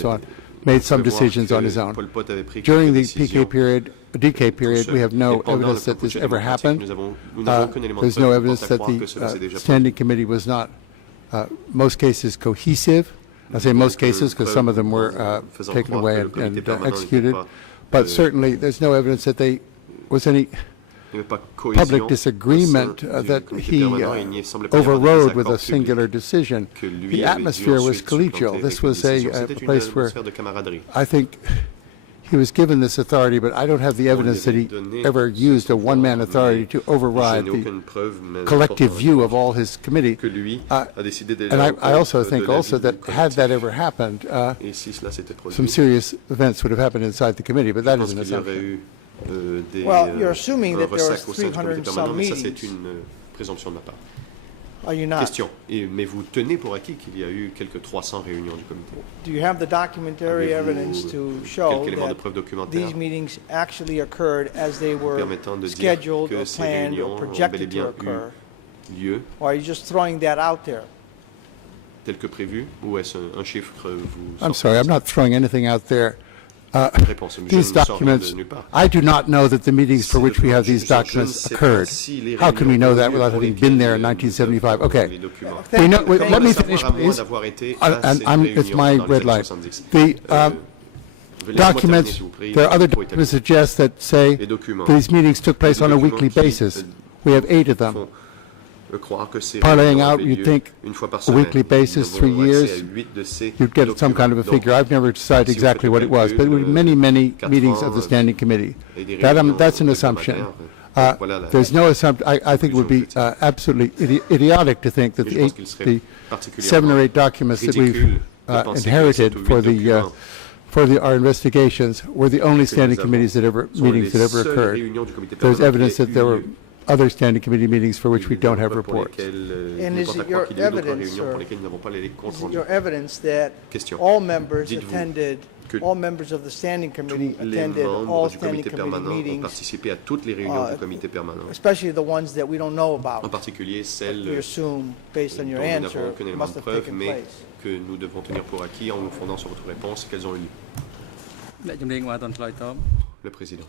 So on, made some decisions on his own. During the DK period, we have no evidence that this ever happened. There's no evidence that the standing committee was not, most cases, cohesive. I say most cases because some of them were taken away and executed. But certainly there's no evidence that there was any public disagreement that he overrode with a singular decision. The atmosphere was collegial. This was a place where I think he was given this authority, but I don't have the evidence that he ever used a one-man authority to override the collective view of all his committee. And I also think that had that ever happened, some serious events would have happened inside the committee, but that is an assumption. Well, you're assuming that there was 300 and some meetings. Are you not? Question. Mais vous tenez pour acquis qu'il y a eu quelques 300 réunions du comité? Do you have the documentary evidence to show quelques éléments de preuve that documentaire these meetings actually occurred as they were permettant de dire scheduled que or ces planned réunions or ont bel et projected to bien occur? eu lieu Or are you just throwing that out there? tel que prévu, ou est-ce un chiffre que vous I'm sorry, I'm not throwing anything out there. Réponse. Je These ne sors rien documents, de nulle part. I do not know that the meetings for which we have these Je ne documents sais pas occurred. si les How can we know that réunions without pour having been there in lesquelles 1975? nous Okay. avons les documents. We know, Comment let me le finish, savoir à moins please. d'avoir été à ces It's réunions my dans les red années light. 70? The Laissez-moi terminer, documents, s'il vous plaît. there are other Il faut établir. documents that suggest that say Les documents these meetings took place Les on a documents weekly qui, basis. We have 8 of them. font croire que ces Parlaying réunions out, avaient you'd lieu think une fois par a semaine. weekly basis, Nous 3 avons accès years, à 8 de ces you'd get some kind of a documents. figure. I've never decided si vous exactly faites what le it was, but it would be calcul, many 4 meetings ans, of the Standing Committee. et des réunions That's an assumption. hebdomadaires. Voilà la- There's no assumption. I think it would be absolutely idiotic to think that Et je the pense qu'il serait particulièrement 7 or 8 documents that we've ridicule de penser que inherited 7 ou 8 for documents our investigations were the only standing avons committees that ever sont meetings les that ever seules occurred. réunions du comité There's permanent evidence qui aient that there eu were lieu. other standing committee meetings for which we don't have Pour reports. lesquelles, And il is porte à it croire your qu'il y a eu d'autres evidence, réunions pour sir? lesquelles nous n'avons pas les comptes Is it rendus. your evidence that Question. all members Dites-vous attended, que all members of the standing committee Tous les attended all membres du standing comité committee permanent ont meetings, participé à toutes les réunions du comité permanent, especially the ones that we don't know en about? particulier celles We assume, based on dont your nous n'avons answer, aucun élément must de have preuve, taken mais place. que nous devons tenir pour acquis en nous fondant sur votre réponse qu'elles ont eu lieu. Le président.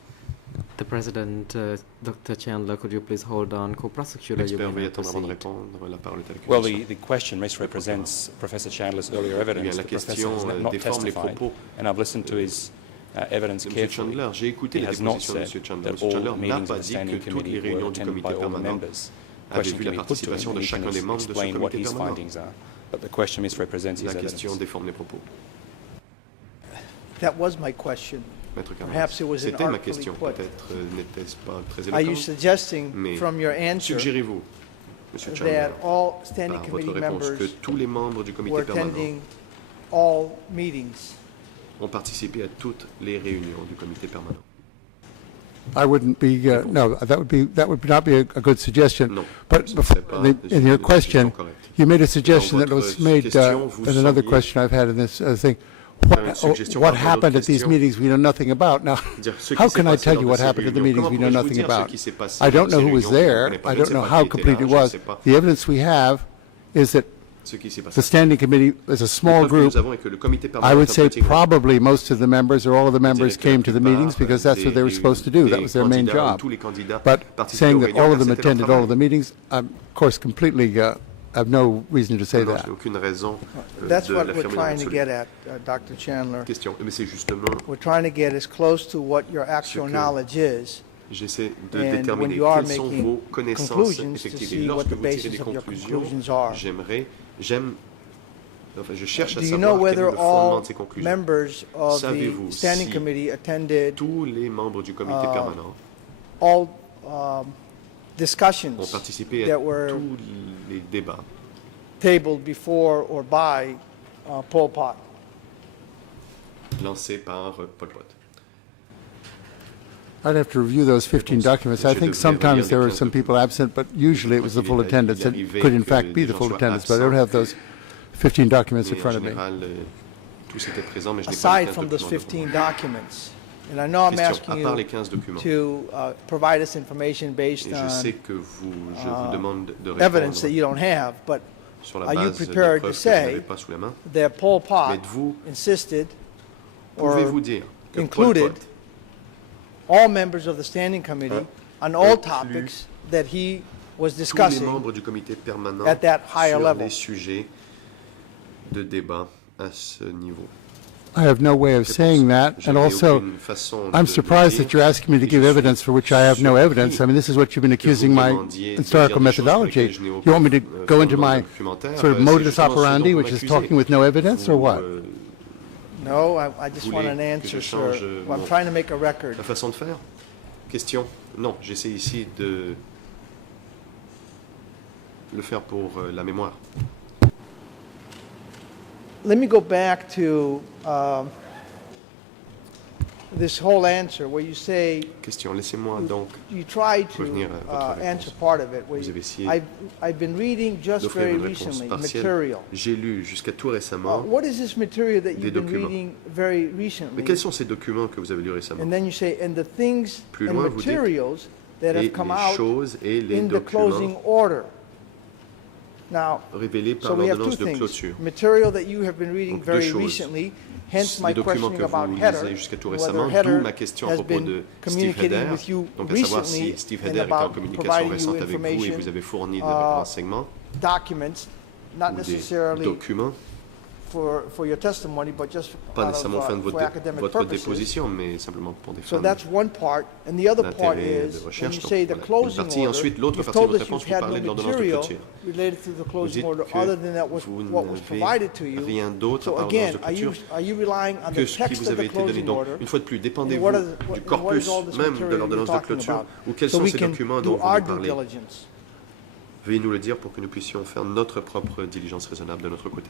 The President, Dr. Chandler, could you please hold on? Co-prosecutor, you L'expert may veuille now attendre avant de proceed. répondre. La parole est à Well, l'accusation. the question misrepresents Professor Chandler's earlier Eh bien, evidence. la The professor question has not déforme les testified, propos and I've listened to his evidence de M. carefully. Chandler. J'ai écouté He les has not dépositions de said M. Chandler. that M. Chandler all n'a meetings pas of the dit que standing toutes les committee were réunions du attended comité by all the permanent members. avaient Question vu can la be put to participation him, de and he chacun can des membres de ce explain what comité his permanent. findings are. But the question misrepresents his La question evidence. déforme les propos. That was my question. Maître Perhaps it was c'était ma inartfully question. put. Peut-être n'était-ce pas très Are you éloquent. suggesting Mais from your answer suggérez-vous, M. Chandler, that all standing par votre committee réponse, que members tous les membres du were comité permanent attending all meetings? ont participé à toutes les réunions du comité permanent? I wouldn't be, no, that would not be a good suggestion. Non, But ce ne before, serait pas in your une question, suggestion correcte. you made a suggestion that votre was made question, vous in another sauriez question I've had in this thing. une suggestion What par rapport à happened d'autres at these questions. meetings we know nothing about. Now, Dire ce qui how s'est can I passé tell lors you de what ces happened at the réunions? meetings Comment we know pourrais-je vous nothing dire ce about? qui s'est passé I lors don't de know ces who was réunions? Je ne there. connais pas. I Je ne don't sais know pas how qui était complete là. it Je ne was. sais pas The evidence we have is that ce qui s'est passé. the standing committee is a La small preuve que group. nous avons est que le comité permanent I would est un say petit groupe. probably most of the members or all of the members Je dirais que la came to the plupart meetings because that's what they were supposed to do. That was their main candidats, job. tous les candidats But participaient saying aux that réunions all car of them c'était leur attended all of the travail. meetings, of course, completely, I have no reason to say Non, je that. n'ai aucune raison That's de what we're l'affirmer dans trying to l'absolu. get at, Dr. Chandler. Question. Mais c'est justement, We're trying to get as close to what your actual que knowledge is. j'essaie de And when déterminer you are quelles sont making vos connaissances conclusions to effectives. see Et what lorsque the vous tirez basis des of your conclusions, conclusions are. je cherche à Do you know savoir quel est whether le fondement all de ces conclusions. members of the Savez-vous standing si committee attended tous les membres du comité permanent all ont discussions participé à that were tous les débats tabled before or by Pol Pot? lancés par Pol Pot? I'd have to review those 15 documents. I think sometimes there were some people absent, but usually it was the full attendance. It could in fact be the full attendance, but I don't have those 15 documents in Mais en front of me. général, tous étaient présents, mais je n'ai pas Aside les 15 from those documents devant 15 moi. documents, and I know I'm Question. asking À part les you 15 documents, to provide us information based et je on sais que je vous demande de evidence that répondre you don't have, but sur la are you base de prepared to preuves que vous n'avez say pas sous la main. that Pol Pot Mais êtes-vous- insisted Pouvez-vous or dire que Pol included Pot all members of the standing committee on all inclut topics that he was tous les discussing membres du comité permanent at that higher sur level? les sujets de débat à ce niveau? I have no way of saying that, Je and n'ai also, aucune façon I'm de surprised le that you're asking me to dire, give et je evidence suis for which I have no surpris evidence. I mean, this is what you've been que vous accusing my demandiez de historical dire des choses pour methodology. lesquelles je n'ai You want me to aucun, go into fondement my documentaire. sort of C'est modus justement ce operandi, dont vous which is m'accusez. talking with no evidence, or Vous, what? No, I just want voulez an que answer, je sir. change, I'm mon- trying to make a record. La façon de faire? Question? Non, j'essaie ici de le faire pour la mémoire. Let me go back to this whole answer where you say Question. Laissez-moi donc you try to revenir à votre answer réponse. part of it. Where Vous avez essayé I've been reading just d'offrir very une réponse recently partielle. material. J'ai lu jusqu'à tout récemment. What is this material that Des you've been documents. reading very recently? Mais quels sont ces documents que vous avez lus récemment? And then you say, and the things Plus and loin, vous dites, materials that Et have come les out choses et les in the closing documents order. Now, révélés so par we have two l'ordonnance de things. clôture. Material that you have been reading Donc, deux very choses. recently, hence my Les documents questioning que about vous Heather, lisez jusqu'à tout whether récemment, d'où Heather ma question à has propos been de Steve communicating Heder, with you donc à savoir recently si Steve and Heder était en about communication providing you récente avec vous et information, vous avez fourni des renseignements documents, not ou des necessarily documents, for your testimony, but just pas out nécessairement of, fin de for academic votre purposes. déposition, mais simplement pour des So fins that's one part, and the other part d'intérêt is de when recherche. you Donc, say the voilà, une closing partie. order. Ensuite, l'autre You've partie de told votre us réponse, you've vous had parlez de no l'ordonnance de material clôture. related to the Vous closing dites order que other than that was vous what was provided to you. n'avez rien d'autre So par again, l'ordonnance de clôture are you relying on que the ce qui text vous of avait the été donné. closing Donc, order? une fois de plus, dépendez-vous what du is corpus all this même de material l'ordonnance you're de talking clôture about? ou quels So sont we ces can documents do dont vous our nous due parlez. diligence. Veuillez nous le dire pour que nous puissions faire notre propre diligence raisonnable de notre côté.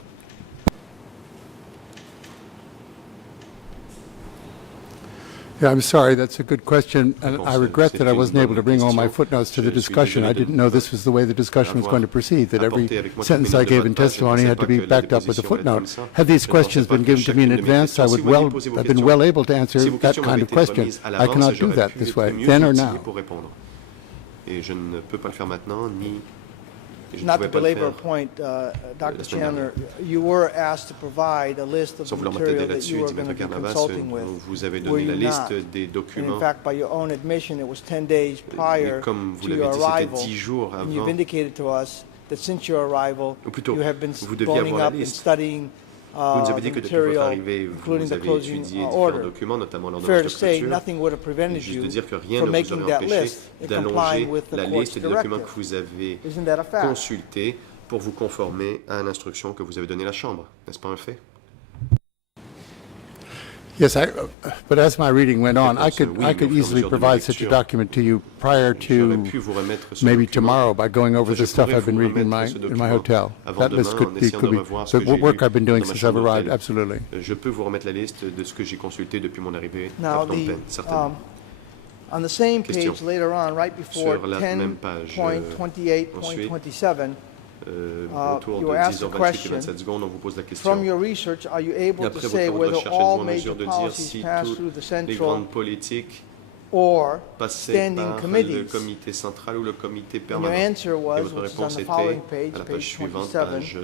Yeah, I'm sorry, that's a good question, and I regret that I wasn't able to bring all my footnotes to the discussion. I didn't know this was the way the discussion was going to proceed, that every sentence I gave in testimony had to be backed up with a footnote. Had these questions been given to me in advance, I would have been well able to answer that kind of question. I cannot do that this way, then or now. Et je ne peux pas le faire maintenant, ni je ne Not pouvais to pas le belabor a faire. point, Dr. Chandler, you were asked to provide a list of Sans the vouloir material m'attarder that you là-dessus, were dit going to Maître be Carnavas, consulting with. vous avez Were donné you la liste not? des And in documents. fact, by your own admission, it was 10 days prior Et comme vous to l'avez your dit, c'était arrival. 10 jours And you've avant. indicated to us that since your arrival, Ou plutôt, you have been vous deviez boning avoir la up and liste. studying Vous nous avez the dit que depuis votre material, arrivée, including vous the avez closing étudié différents order. documents, notamment Fair l'ordonnance to de say, clôture. nothing would have Et prevented juste you de dire que rien from ne vous making aurait that empêché list and d'allonger complying with the la court's liste des documents directive. que vous avez Isn't that a fact? consultés pour vous conformer à l'instruction que vous avez donnée à la Chambre. N'est-ce pas un fait? Yes, but as my reading went on, I Oui, could mais au fur et à easily mesure de ma provide such a lecture, document to you prior J'aurais to pu vous remettre ce maybe document. tomorrow by going over Je the stuff pourrais I've been vous reading in remettre ce my document hotel. avant That list demain, en essayant de revoir ce the que j'ai work lu I've been doing dans ma since I've chambre arrived, d'hôtel. absolutely. Je peux vous remettre la liste de ce que j'ai consulté depuis mon arrivée Now, à Phnom Penh, certainement. on the same Question. page later on, right before Sur la même page, 10.28.27, autour you de were asked a 10h28 et question. 27 secondes, on vous pose la question. From your research, are you able Et to après say votre whether recherche, all êtes-vous en major mesure de dire policies si pass toutes through the les central grandes politiques or passaient standing par le committees? comité central ou le comité And your permanent? answer Et was, votre which is on réponse the était following page, à la page page suivante, 27, page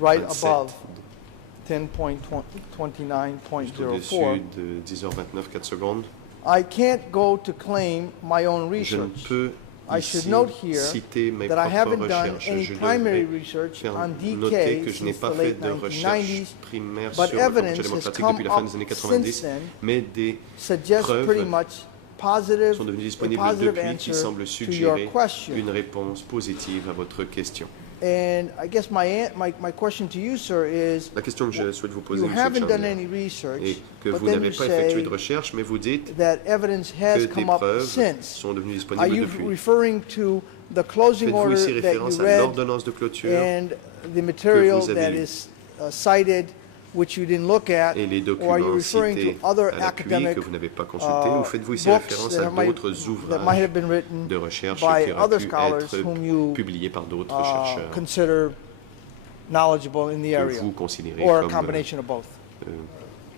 right 27, above juste 10.29.04. au-dessus de 10h29, 4 secondes. I can't go to claim my own Je ne research. peux I should ici note here citer mes that I propres haven't done recherches. any Je primary devrais research faire on noter DK que je n'ai since pas the fait late de recherche 1990s, primaire but sur le Kampuchea evidence has démocratique come depuis la fin up des années since 90, then, mais des suggests pretty preuves much positive, sont devenues a disponibles positive depuis answer qui semblent to your suggérer question. une réponse positive à votre question. And I guess my question to you, sir, is La question que je souhaite vous poser, you M. haven't done Chandler, any research, est que but vous then n'avez you pas effectué say de recherche, mais vous dites that evidence que has des come up preuves since. sont devenues Are disponibles you depuis. referring to the closing Faites-vous order ici that référence you à read l'ordonnance de clôture and the material vous avez that lu is cited, which you didn't look at, et les or are you documents referring cités to other à l'appui academic que vous n'avez pas consultés, ou faites-vous ici books référence that à might d'autres that might ouvrages have been written de recherche by qui other auraient pu scholars whom être you publiés par d'autres chercheurs consider knowledgeable in the que area, vous considérez or a comme combination of both?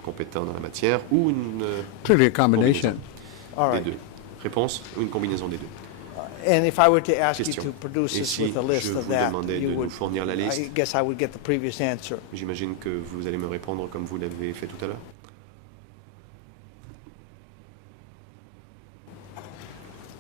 compétents dans la matière, ou une Clearly a combination. All des right. deux. Réponse ou une combinaison des deux. And if I were to ask you Question. to produce Et this si with a list je of vous that, demandais de you nous would, fournir la I liste, guess I would get the previous answer. j'imagine que vous allez me répondre comme vous l'avez fait tout à l'heure.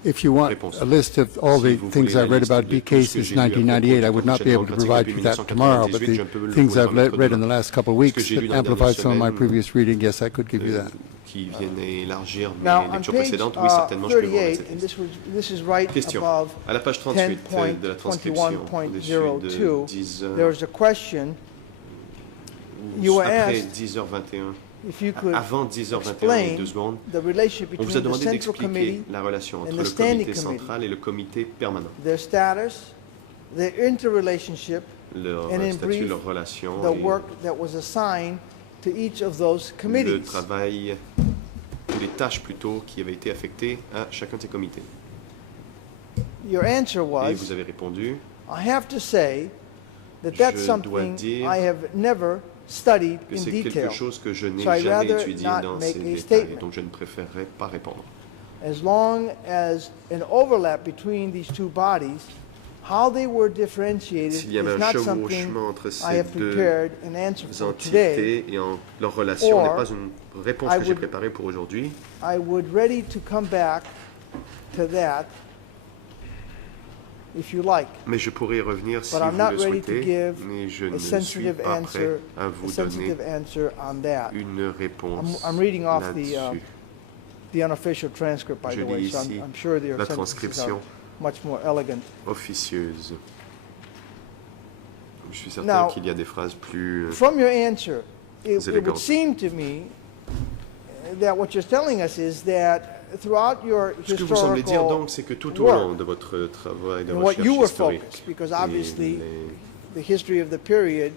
If you want Réponse. a list of all Si the vous things voulez la I've read liste about de DK tout ce que since j'ai lu à propos 1998, du I would not be Kampuchea able to provide you démocratique that depuis tomorrow, but 1998, the je peux le things vous I've remettre read in demain. the last couple of Ce que weeks j'ai lu that dans les amplified some of my dernières previous reading, yes, I could give you that. Qui viennent élargir mes Now, on lectures page précédentes, oui, certainement, je peux vous remettre 38, cette and liste. this is right Question. above À la page 38 de la transcription, au-dessus de 10.21.02, 10 there's a question. You were après asked 10h21, if you could avant 10h21 et explain 2 secondes, the relationship on vous a between the demandé Central d'expliquer Committee, la relation and entre the le Standing comité Committee. central et le comité permanent. their status, their interrelationship, Leur And in statut, brief, leur relation, the et work that was assigned to each of those le committees. travail ou les tâches plutôt qui avaient été affectées à chacun de ces comités. Your answer was, Et vous avez répondu, I have to say that that's something I have never studied que in c'est detail. quelque chose que je n'ai So I'd jamais rather étudié not dans make ces a détails, statement. donc je ne préférerais pas répondre. As long as an overlap between these two bodies, how they were differentiated S'il y is avait un not something chevauchement entre I ces have deux prepared an answer for today. entités et leur relation n'est Or, pas une réponse que j'ai préparée pour aujourd'hui. I would ready to come back to that if you like. Mais je pourrais y revenir si But I'm vous not le ready to souhaitez, give mais je a ne suis sensitive pas prêt answer, à a vous donner sensitive answer on that. une réponse I'm reading off là-dessus. the unofficial transcript, by Je the way, lis so ici I'm sure your la sentences are transcription much more elegant. officieuse. Je suis certain Now, qu'il y a des phrases plus... From your answer, it would élégante. seem to me that what you're telling us is that throughout your Ce que vous semblez dire historical donc, c'est que tout au long work de votre travail de and what recherche you were historique, focused, because et obviously les the history of the period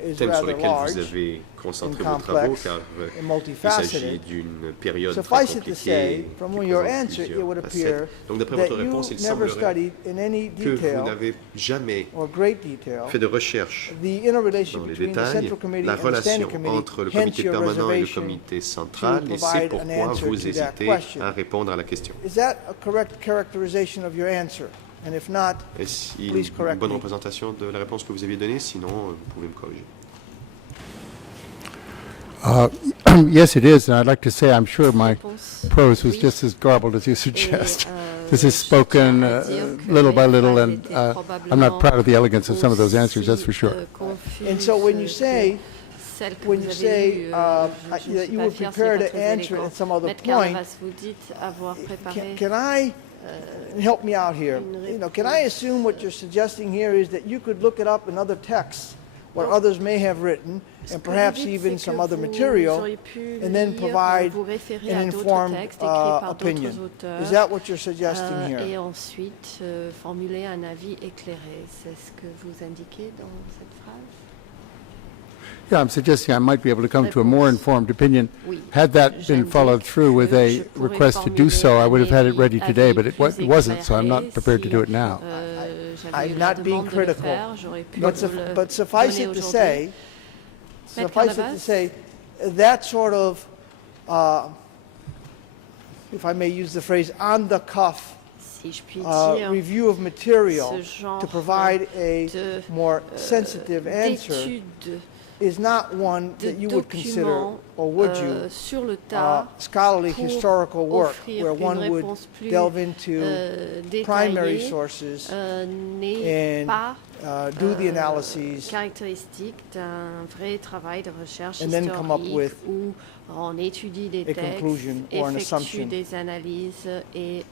is thèmes sur rather lesquels large vous avez concentré and vos travaux, complex car and il s'agit multifaceted. d'une période très Suffice it to compliquée say, from qui your présente answer, it plusieurs would facettes. appear Donc d'après that votre réponse, you il never semblerait studied in any que vous detail n'avez jamais or great detail fait de recherche the interrelation dans les between the détails, Central Committee la and the Standing relation Committee, entre le hence comité your permanent et le reservation comité central, to et c'est provide an pourquoi answer vous to that hésitez question. à répondre à la question. Is that a correct characterization of your answer? And if not, Est-ce please une correct bonne me. représentation de la réponse que vous aviez donnée? Sinon, vous pouvez me corriger. Yes, it is, and I'd like to say I'm sure my prose was just as garbled as you suggest. This is spoken little by little, and I'm not proud of the elegance of some of those answers, that's for sure. And so when you say that you were prepared to answer at some other point, can I help me out here? Can I assume what you're suggesting here is that you could look it up in other texts, what others may have written, and perhaps even some other material, and then provide an informed opinion? Is that what you're suggesting here? Et ensuite formuler un avis éclairé. C'est ce que vous indiquez dans cette phrase? Yeah, I'm suggesting I might be able to come to a more informed opinion. Had that been followed through with a request to do so, I would have had it ready today, but it wasn't, so I'm not prepared to do it now. I'm not being critical, but suffice it to say, that sort of, if I may use the phrase, on-the-cuff review of material to provide a more sensitive answer is not one that you would consider, or would you, scholarly historical work, where one would delve into primary sources and do the analyses, and then come up with a conclusion or an assumption. Des analyses et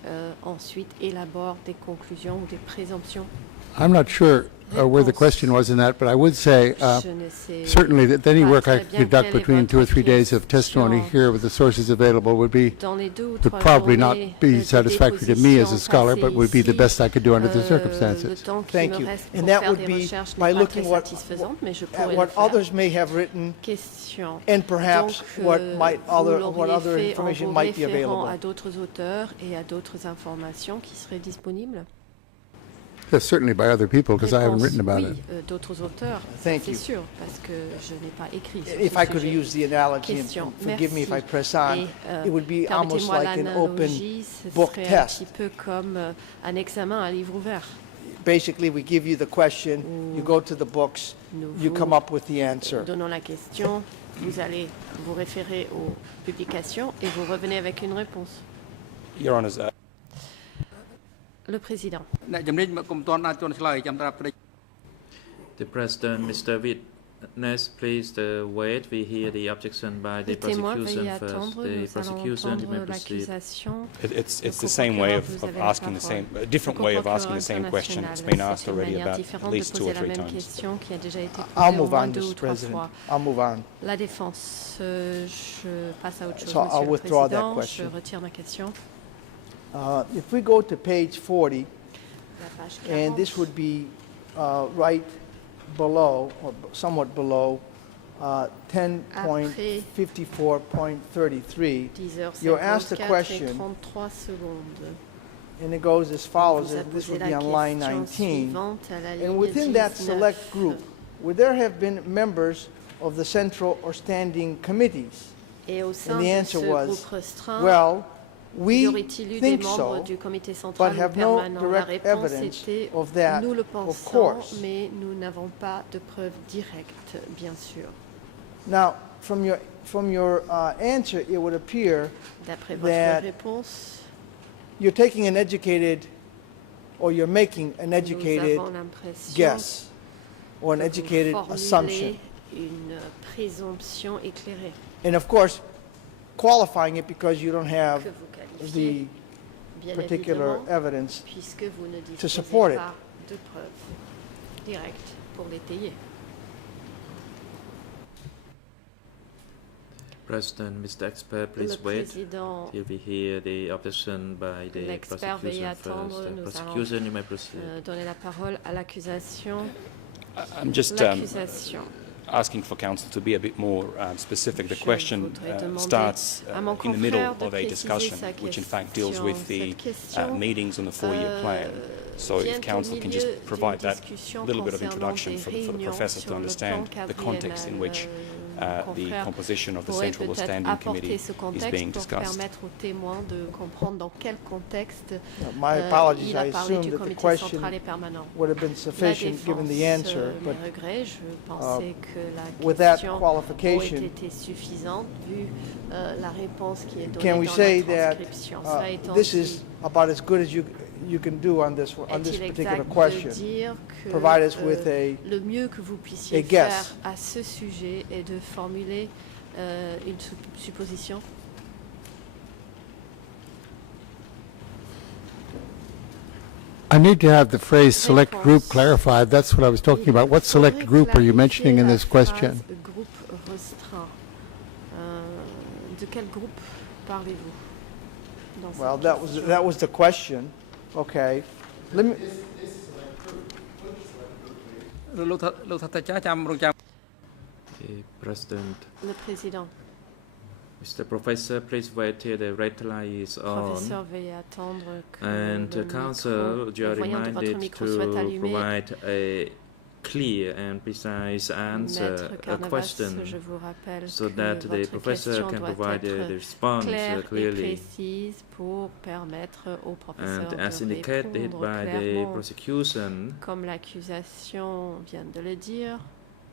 ensuite élabore des conclusions ou des présomptions. I'm not sure where the question was in that, but I would say certainly that any work I could conduct between 2 or 3 days of testimony here with the sources available would probably not be satisfactory to me as a scholar, but would be the best I could do under the circumstances. Thank you. And that would be by looking at what others may have written and perhaps what other information might be available. À d'autres auteurs et à d'autres informations qui seraient disponibles. Yes, certainly by other people, because I haven't written about it. D'autres auteurs, c'est sûr, parce que je n'ai pas écrit sur If ce I could sujet. use the analogy, and forgive me if I press on, it would be almost like an open book test. Un petit peu comme un examen à livre ouvert. Basically, we give you the question, you go to the books, you come up with the answer. Donnons la question, vous allez vous référer aux publications et vous revenez avec une réponse. Your Honours, Le président. The President, Mr. Witness, please wait. We hear the objection by the prosecution first. The prosecution, you may proceed. It's the same way of asking the same, a different way of asking the same question. It's been asked already about at least 2 or 3 times. I'll move on, Mr. President. I'll move on. La défense, je passe à autre chose, So I'll Monsieur le withdraw that Président. Je question. retire ma question. If we go to page 40, La page 40. and this would be right below, or somewhat below, 10.54.33, 10h54 you're asked a question, et 33 secondes. and it goes as follows, Vous a and this posé would la be on line question 19. suivante à la And ligne within that 19. select group, would there have been members of the central or standing committees? Et au sein And the de answer ce was, groupe restreint, well, y we aurait-il eu des think membres so, du comité but central ou have no permanent? La direct réponse evidence était of that, nous le of pensons, course. mais nous n'avons pas de preuves directes, bien sûr. Now, from your answer, it would appear D'après that votre réponse, you're taking an educated, or you're making an nous educated avons l'impression guess, or an que vous educated formulez assumption. une présomption éclairée And of course, qualifying it because you don't have que vous qualifiez, the bien particular évidemment, evidence. puisque vous ne to disposez support it. pas de preuves directes pour l'étayer. President, Mr. Expert, Le please wait président, till we hear the objection by the l'expert, veuillez prosecution attendre. first. Nous Prosecution, you may proceed. allons donner la parole à l'accusation. I'm just L'accusation. asking for counsel to be a bit more specific. The Je question voudrais demander starts à mon in the middle confrère de of a préciser discussion, sa which in fact question. deals with the Cette question, meetings on the four-year plan. So vient if au counsel can milieu just d'une provide that discussion little bit of concernant introduction des for the réunions professors sur to le understand plan the context in quadriennal. which the Confrère composition of the pourrait Central or peut-être Standing apporter Committee ce is contexte being pour discussed. permettre aux témoins de comprendre dans quel contexte My apologies, il a I parlé assumed du that the comité question central et permanent. would have been La sufficient given the answer, mes but regrets, je pensais que with la that question aurait qualification, été suffisante vu la réponse qui est donnée can dans we la say that transcription. Cela étant this dit, is about as good as you can do on this est-il particular exact question? de dire que Provide us with le mieux que vous puissiez a guess. faire à ce sujet est de formuler une supposition? I need to have the phrase select group clarified. That's what I was talking about. What select group are you mentioning in this question? Groupe restreint. De quel groupe parlez-vous? Well, that was the question. Okay. Let me. President, Le président. Mr. Professor, please wait till the red light is on. Professeur, veuillez attendre que And le counsel, you are le voyant de votre reminded micro soit to allumé. provide a clear and precise answer, Maître a Carnavas, question, je vous rappelle so que that the votre professor question can doit provide être the response claire et clearly. précise pour permettre au professeur And as de indicated répondre by the clairement. prosecution, Comme l'accusation vient de le dire,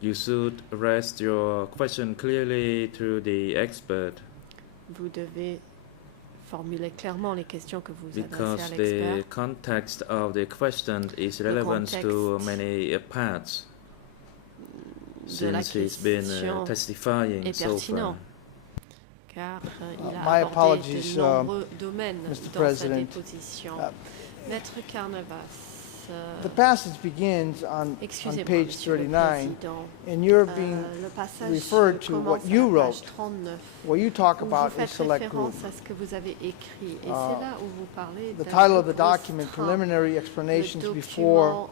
you should rest your question clearly to the expert, vous devez formuler clairement les questions que vous adressez because à the l'expert. context of the question is relevant to many parts, De la since he's been question testifying est so pertinent, far. car il My a abordé apologies, de nombreux domaines Mr. dans sa President. déposition. Maître Carnavas, The passage begins on excusez-moi, page Monsieur le 39, Président. and you're being Le passage referred to commence what à you la page wrote, 39, where you talk où about vous a faites select group. référence à ce que vous avez écrit. Et c'est là où vous parlez The d'un title of the groupe document, restreint. Preliminary Le Explanations document Before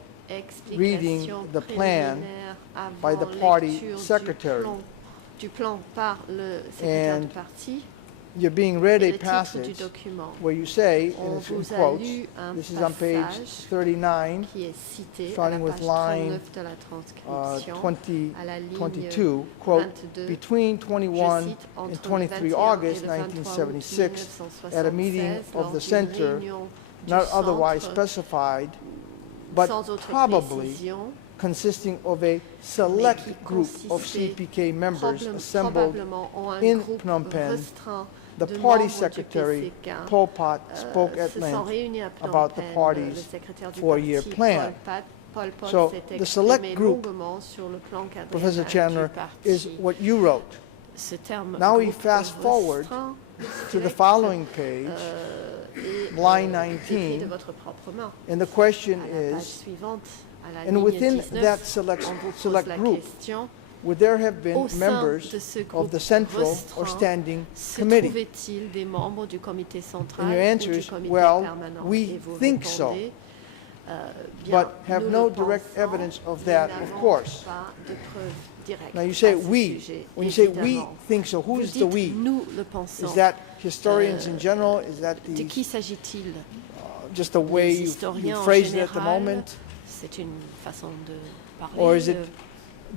reading explication the plan préliminaire by avant the party lecture secretary. du plan par le secrétaire And du parti. you're being read Et a le titre du passage document where you say, On and it's in vous a quotes, lu un this is on page passage 39, qui est cité à la starting with page line 39 de la transcription, 20, à la ligne 22, quote, 22, between je 21 cite, and entre 23 le 21 August et le 23 août 1976, at a meeting 1976, of lors the d'une center, réunion du not otherwise centre, specified, but sans autre probably précision, consisting of a select qui group of consistait CPK members assembled probablement en un in groupe Phnom Penh. restreint The de party membres du secretary, PCK, Pol Pot, spoke at se sont length réunis à Phnom about the Penh. party's Le secrétaire du four-year parti, plan. Pol Pot So, s'est the select exprimé group, longuement sur le plan Professor quadriennal Chandler, du parti. is what you wrote. Ce terme Now we groupe fast forward restreint, To the direct, following page, est, line écrit de 19, votre propre main. and the question À la page is, suivante, à la and ligne within 19, that select on vous pose select la group, question, would there have been au sein members de ce of groupe the central or restreint, standing se committee? trouvait-il des membres du comité central And your ou answer du is, comité well, permanent? we Et vous think so, répondez, bien, but have nous no le direct pensons, evidence of nous that, of n'avons course. pas de preuves direct. Now you say à ce we. sujet, When you say we évidemment. think so, Vous who's the dites, we? nous le pensons. Is that historians in general? Is that De qui s'agit-il? just the way Les you historiens en phrased it at the général, moment? c'est une façon de parler. Or is it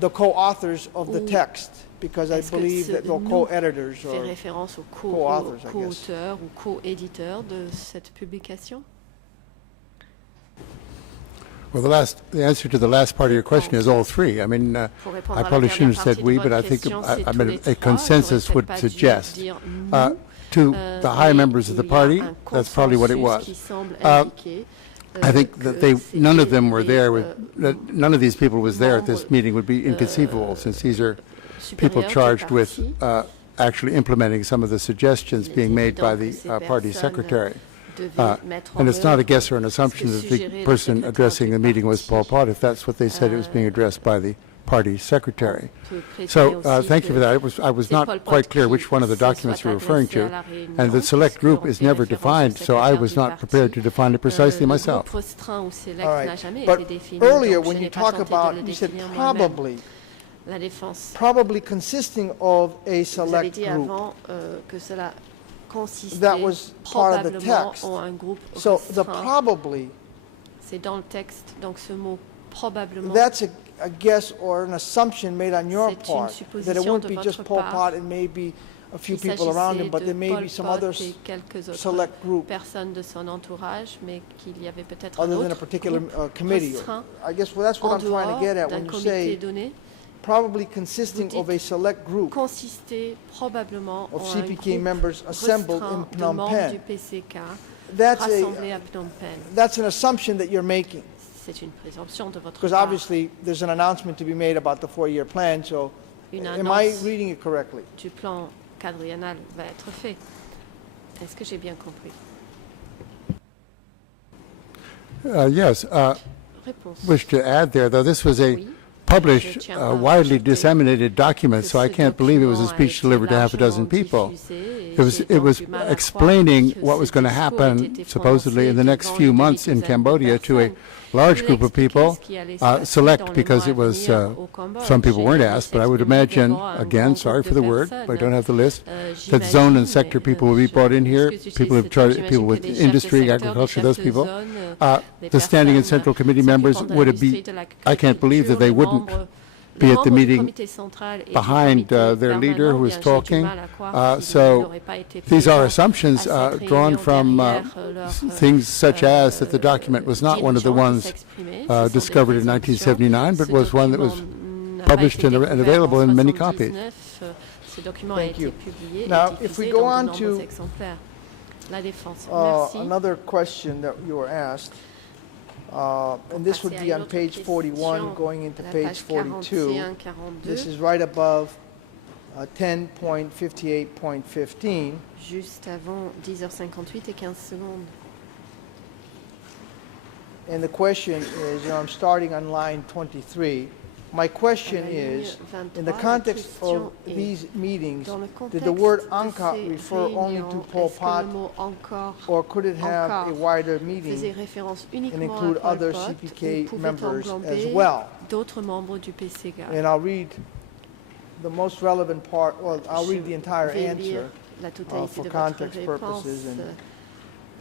the co-authors of the Ou text? Because I est-ce que believe that they're nous co-editors fait or référence aux co-authors, I guess. co-auteurs ou co-éditeurs de cette publication? Well, the answer to the last part of your question is all three. I mean, I probably shouldn't have said we, but I think I mean, a consensus would suggest to the high members of the party, that's probably what it was. I think that none of them were there. None of these people was there at this meeting would be inconceivable, since these are people charged with actually implementing some of the suggestions being made by the party secretary. And it's not a guess or an assumption that the person addressing the meeting was Pol Pot. If that's what they said, it was being addressed by the party secretary. So thank you for that. I was not quite clear which one of the documents you're referring to, and the select group is never defined, so I was not prepared to define it precisely myself. All right. But earlier when you talk about, you said probably consisting of a select group. That was part of the text. So the probably, c'est dans le texte, donc ce mot probablement. That's a guess or an assumption made on your part, that it won't be just Pol Pot and maybe a few people around him, but there may be some other select group personnes de son entourage, mais qu'il y avait peut-être other than a particular committee. I guess that's what I'm trying to get at when you say probably consisting of a select group of CPK members assembled in Phnom Penh. That's an assumption that you're making. Because obviously there's an announcement to be made about the 4-year plan, so am I reading it correctly? Du plan quadriennal va être fait. Est-ce que j'ai bien compris? Yes. Wish to add there, though, this was a published, widely disseminated document, so I can't believe it was a speech delivered to half a dozen people. It was explaining what was going to happen, supposedly, in the next few months in Cambodia to a large group of people, select because it was, some people weren't asked, but I would imagine, again, sorry for the word, I don't have the list, that zone and sector people will be brought in here, people with industry, agriculture, those people. The Standing and Central Committee members would be, I can't believe that they wouldn't be at the meeting behind their leader who is talking. So these are assumptions drawn from things such as that the document was not one of the ones discovered in 1979, but was one that was published and available in many copies. Thank you. Now, if we go on to another question that you were asked, and this would be on page 41 going into page 42. This is right above 10.58.15. Juste avant 10h58 et 15 secondes. And the question is, I'm starting on line 23. My question is, in the context of these meetings, did the word Angkor refer only to Pol Pot, or could it have a wider meaning and include other CPK members as well? And I'll read the most relevant part, well, I'll read the entire answer for context purposes, and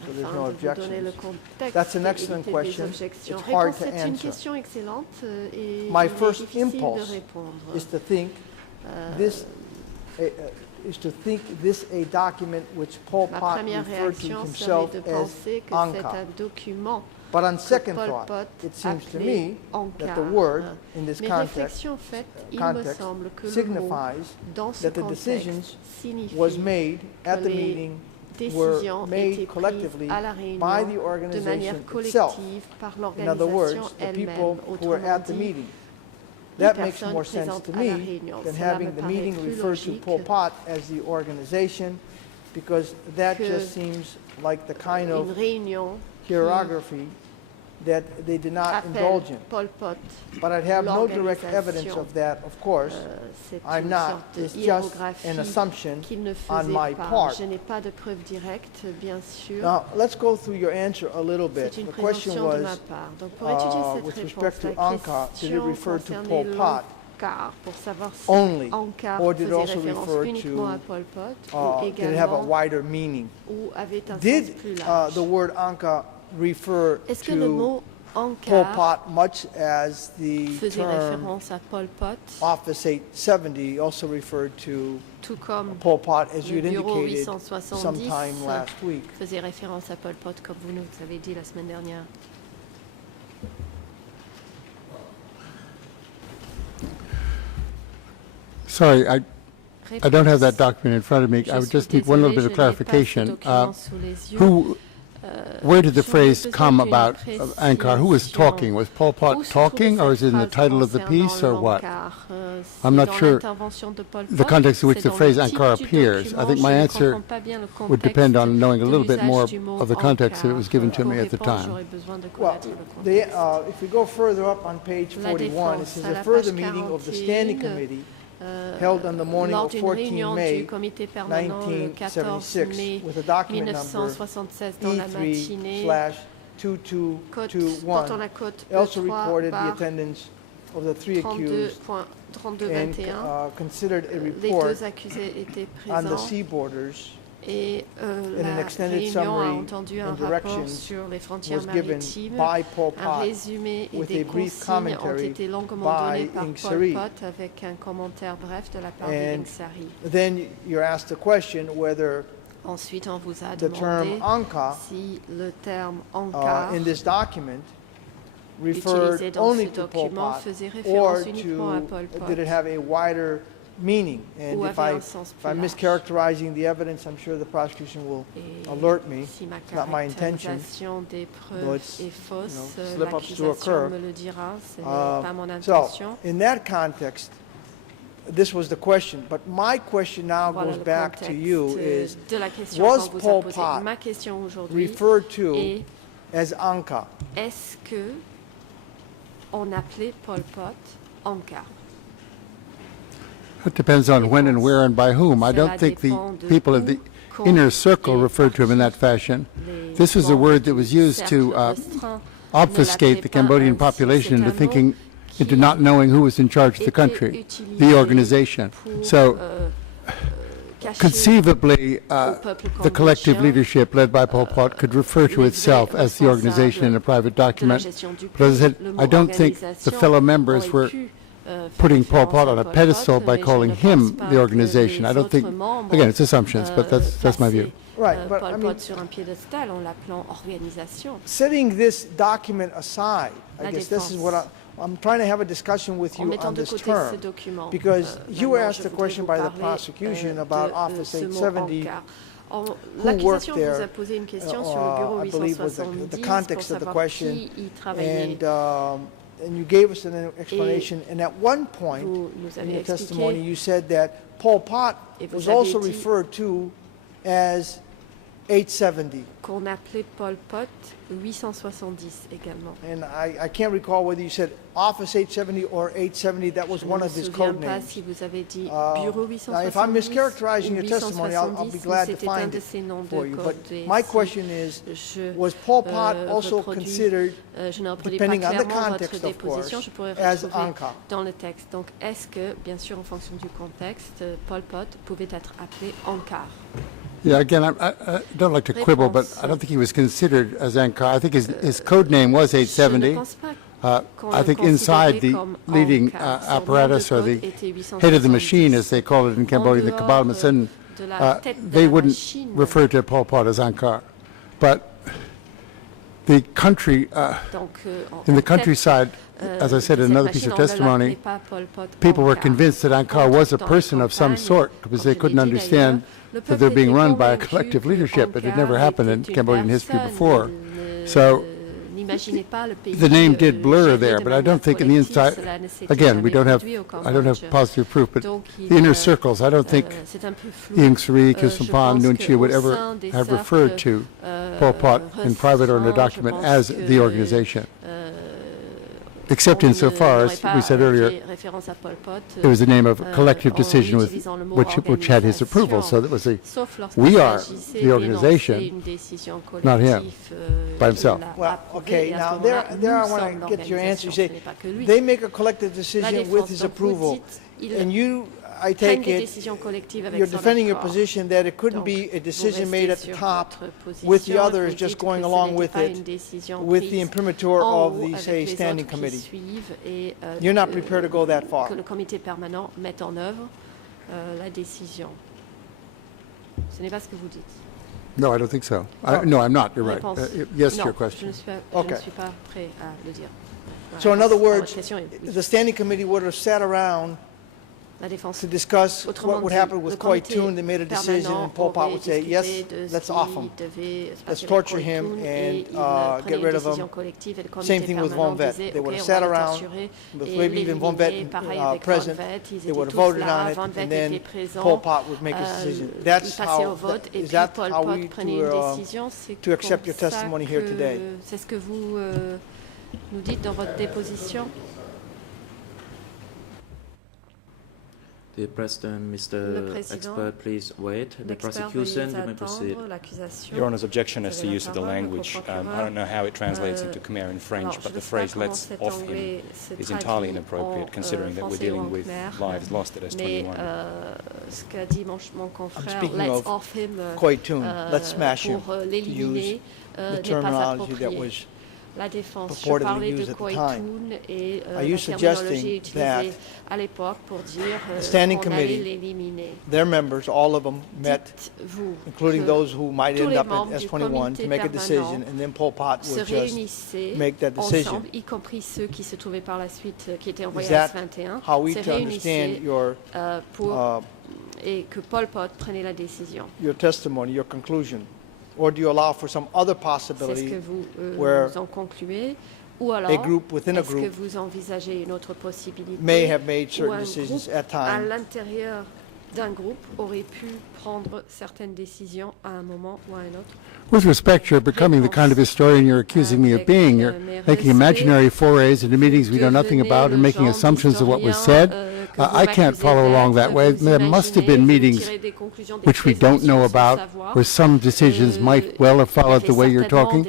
so there's no objections. That's an excellent question. It's hard to answer. My first impulse is to think this a document which Pol Pot referred to himself as Angkor. But on second thought, it seems to me that the word in this context signifies that the decisions was made at the meeting were made collectively by the organization itself. In other words, the people who were at the meeting. That makes more sense to me than having the meeting refer to Pol Pot as the organization, because that just seems like the kind of hierarchy that they did not indulge in. But I'd have no direct evidence of that, of course. I'm not. It's just an assumption on my part. Now, let's go through your answer a little bit. The question was, with respect to Angkor, did it refer to Pol Pot? only, or did it also refer to, did it have a wider meaning? Did the word Angkar refer to Pol Pot much as the term Office 870 also referred to Pol Pot, as you had indicated sometime last week? Faisait référence à Pol Pot, comme vous nous avez dit la semaine dernière. Sorry, I don't have that document in front of me. I would just need one little bit of clarification. Where did the phrase come about Angkar? Who was talking? Was Pol Pot talking, or is it in the title of the piece, or what? I'm not sure the context in which the phrase Angkar appears. I think my answer would depend on knowing a little bit more of the context that it was given to me at the time. Well, if we go further up on page 41, it says a further meeting of the Standing Committee held on the morning of 14 May 1976 with a document number E3/2221. Also recorded the attendance of the three accused and considered a report on the sea borders. Et an extended summary and directions was given by Pol Pot with a brief commentary by Ieng Sary. And then you're asked the question whether the term Angkar in this document referred only to Pol Pot, or did it have a wider meaning? And if I'm mischaracterizing the evidence, I'm sure the prosecution will alert me. It's not my intention, but slip-ups do occur. So, in that context, this was the question. But my question now goes back to you is, was Pol Pot referred to as Angkar? Est-ce que on appelait Pol Pot Angkar? It depends on when and where and by whom. I don't think the people of the inner circle referred to him in that fashion. This was a word that was used to obfuscate the Cambodian population into not knowing who was in charge of the country, the organization. So conceivably, the collective leadership led by Pol Pot could refer to itself as the organization in a private document. But as I said, I don't think the fellow members were putting Pol Pot on a pedestal by calling him the organization. I don't think, again, it's assumptions, but that's my view. Right, but I mean, setting this document aside, I guess this is what I'm trying to have a discussion with you on this term, because you were asked a question by the prosecution about Office 870, who worked there, I believe was the context of the question, and you gave us an explanation, and at one point in your testimony you said that Pol Pot was also referred to as 870. Qu'on appelait Pol Pot 870 également. And I can't recall whether you said Office 870 or 870. That was one of his code names. Si vous avez dit Bureau 870, now, if I'm mischaracterizing your testimony, I'll be glad to find it for you. But my question is, was Pol Pot also considered, depending on the context, of course, as Angkar? Dans le texte. Donc, est-ce que, bien sûr, en fonction du contexte, Pol Pot pouvait être appelé Angkar? Yeah, again, I don't like to quibble, but I don't think he was considered as Angkar. I think his code name was 870. I think inside the leading apparatus, or the head of the machine, as they call it in Cambodia, the Kabal Masin, they wouldn't refer to Pol Pot as Angkar. But the country, in the countryside, as I said in another piece of testimony, people were convinced that Angkar was a person of some sort, because they couldn't understand that they're being run by a collective leadership. It had never happened in Cambodian history before. So the name did blur there, but I don't think in the inside, again, I don't have positive proof, but the inner circles, I don't think Ieng Sary, Kisumpan, Nunchia would ever have referred to Pol Pot in private or in a document as the organization. except insofar, as we said earlier, it was the name of a collective decision which had his approval. So that was we are the organization, not him, by himself. Well, okay, now there I want to get your answer. You say they make a collective decision with his approval, and you, I take it, you're defending your position that it couldn't be a decision made at the top with the others just going along with it, with the imprimatur of the, say, standing committee. You're not prepared to go that far. Que le comité permanent mette en œuvre la décision. Ce n'est pas ce que vous dites. No, I don't think so. No, I'm not. You're right. Yes to your question. Je ne suis pas prêt à le dire. So in other words, the standing committee would have sat around to discuss what would happen with Koi Toon. They made a decision, and Pol Pot would say, yes, let's off him. Let's torture him and get rid of him. Same thing with Von Vet. They would have sat around, with maybe even Von Vet present. They would have voted on it, and then Pol Pot would make his decision. That's how, is that how we to accept your testimony here today? C'est ce que vous nous dites dans votre déposition? Dear President, Mr. Expert, please wait. The prosecution, you may proceed. Your Honour's objection as to use of the language, I don't know how it translates into Khmer in French, but the phrase "let's off him" is entirely inappropriate considering that we're dealing with lives lost at S21. I'm speaking of Koi Toon, let's smash him, to use the terminology that was la défense. Je parlais de Koi Toon et la terminologie utilisée à l'époque pour dire qu'on allait l'éliminer. Their members, all of them, met, including those who might end up at S21, to make a decision, and then Pol Pot would just make that decision. Ensemble, y compris ceux qui se trouvaient par la suite, qui étaient envoyés à S21, se réunissaient pour et que Pol Pot prenait la décision. Your testimony, your conclusion. Or do you allow for some other possibility where a group within a group may have made certain decisions at times? D'un groupe aurait pu prendre certaines décisions à un moment ou à un autre. With respect, you're becoming the kind of historian you're accusing me of being. You're making imaginary forays into meetings we know nothing about and making assumptions of what was said. I can't follow along that way. There must have been meetings which we don't know about, where some decisions might well have followed the way you're talking.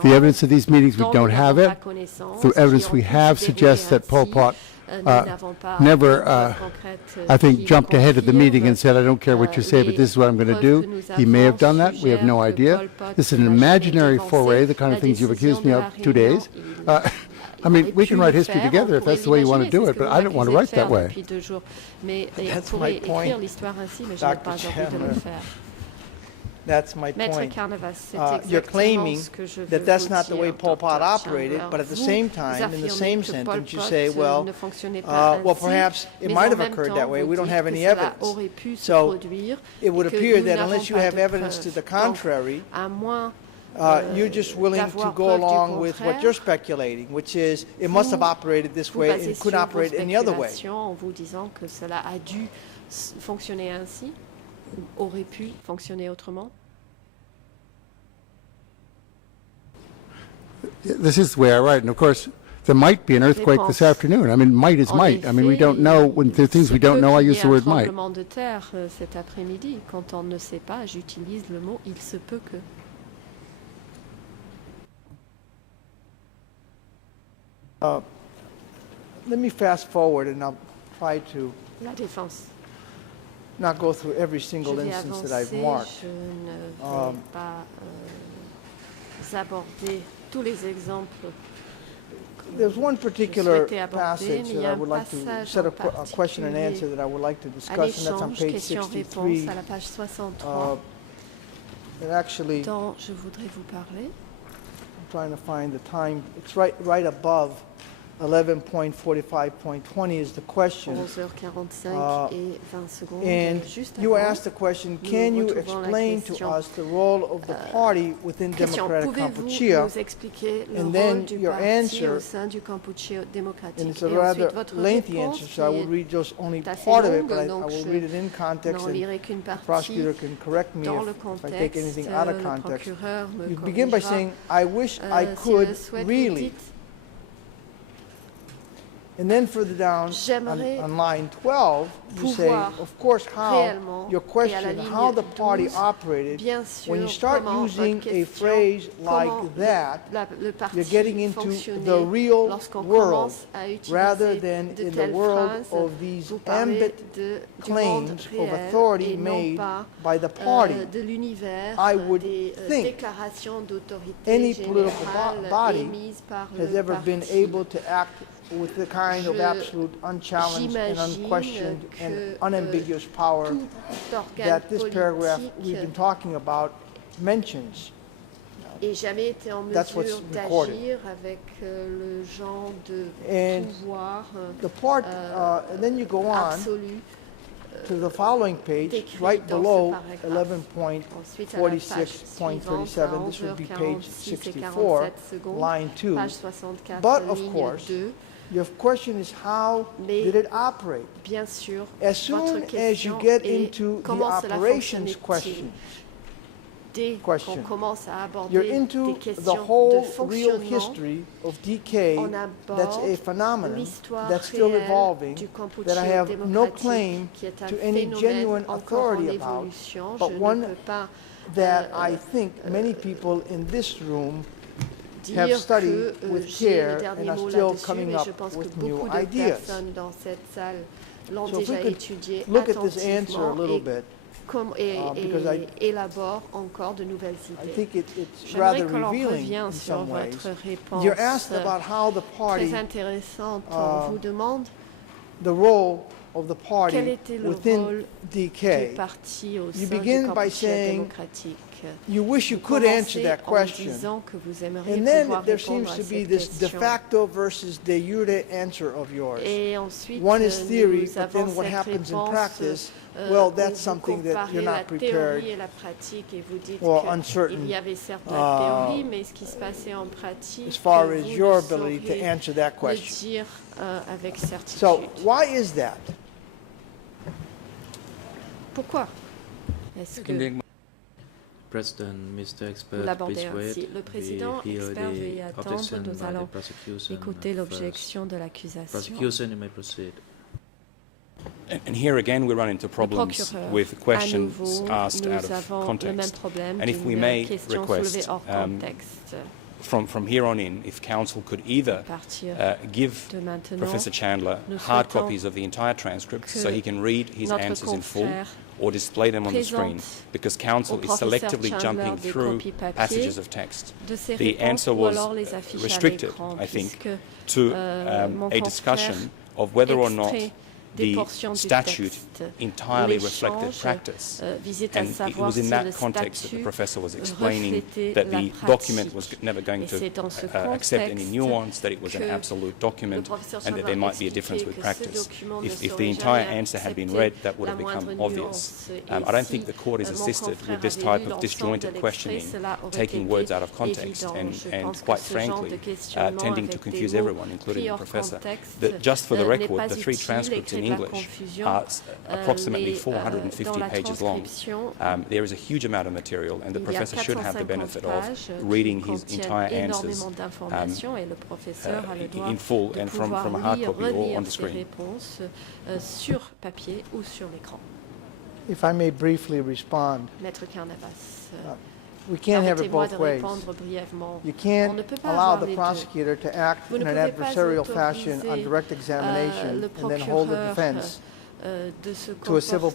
The evidence of these meetings, we don't have it. The evidence we have suggests that Pol Pot never, I think, jumped ahead of the meeting and said, I don't care what you say, but this is what I'm going to do. He may have done that. We have no idea. This is an imaginary foray, the kind of things you've accused me of 2 days. I mean, we can write history together if that's the way you want to do it, but I don't want to write that way. That's my point, Dr. Chandler. That's my point. You're claiming that that's not the way Pol Pot operated, but at the same time, in the same sentence, you say, well, perhaps it might have occurred that way. We don't have any evidence. So it would appear that unless you have evidence to the contrary, you're just willing to go along with what you're speculating, which is it must have operated this way and it could operate any other way. Aurait pu fonctionner autrement? This is the way I write, and of course, there might be an earthquake this afternoon. I mean, might is might. I mean, we don't know. When there are things we don't know, I use the word might. De terre cet après-midi. Quand on ne sait pas, j'utilise le mot il se peut que. Let me fast forward, and I'll try to. La défense. Not go through every single instance that I've marked. Je ne vais pas aborder tous les exemples. There's one particular passage that I would like to set a question and answer that I would like to discuss, and that's on page 63. It actually, dont je voudrais vous parler. I'm trying to find the time. It's right above 11.45.20 is the question. 11h45 et 20 secondes. And you asked the question, can you explain to us the role of the party within Democratic Kampuchea? And then your answer, and it's a rather lengthy answer, so I will read just only part of it, but I will read it in context, and the prosecutor can correct me if I take anything out of context. You begin by saying, I wish I could really And then further down on line 12, you say, of course, how your question, how the party operated. When you start using a phrase like that, you're getting into the real world rather than in the world of these ambit claims of authority made by the party. I would think any political body has ever been able to act with the kind of absolute, unchallenged and unquestioned and unambiguous power that this paragraph we've been talking about mentions. Et jamais été en mesure d'agir avec le genre de pouvoir absolu. To the following page, right below 11.46.37, this would be page 64, line 2. But of course, your question is how did it operate? As soon as you get into the operations question, you're into the whole real history of decay that's a phenomenon that's still evolving, that I have no claim to any genuine authority about, but one that I think many people in this room have studied with care and are still coming up with new ideas. So if we could look at this answer a little bit, because I think it's rather revealing in some ways. You're asked about how the party, the role of the party within decay. You begin by saying you wish you could answer that question, and then there seems to be this de facto versus de jure answer of yours. One is theory, but then what happens in practice, well, that's something that you're not prepared or uncertain as far as your ability to answer that question. So why is that? Pourquoi? President, Mr. Expert, l'aborder ainsi. Le président expert veuille attendre. Nous allons écouter l'objection de l'accusation. Prosecution, you may proceed. And here again we run into problems with questions asked out of context. And if we may request, from here on in, if counsel could either give Professor Chandler hard copies of the entire transcript so he can read his answers in full, or display them on the screen, because counsel is selectively jumping through passages of text. The answer was restricted, I think, to a discussion of whether or not the statute entirely reflected practice. And it was in that context that the professor was explaining that the document was never going to accept any nuance, that it was an absolute document, and that there might be a difference with practice. If the entire answer had been read, that would have become obvious. I don't think the court is assisted with this type of disjointed questioning, taking words out of context, and quite frankly, tending to confuse everyone, including the professor. Just for the record, the three transcripts in English are approximately 450 pages long. There is a huge amount of material, and the professor should have the benefit of reading his entire answers in full and from a hard copy or on the screen. If I may briefly respond. We can't have it both ways. You can't allow the prosecutor to act in an adversarial fashion on direct examination and then hold the defense to a civil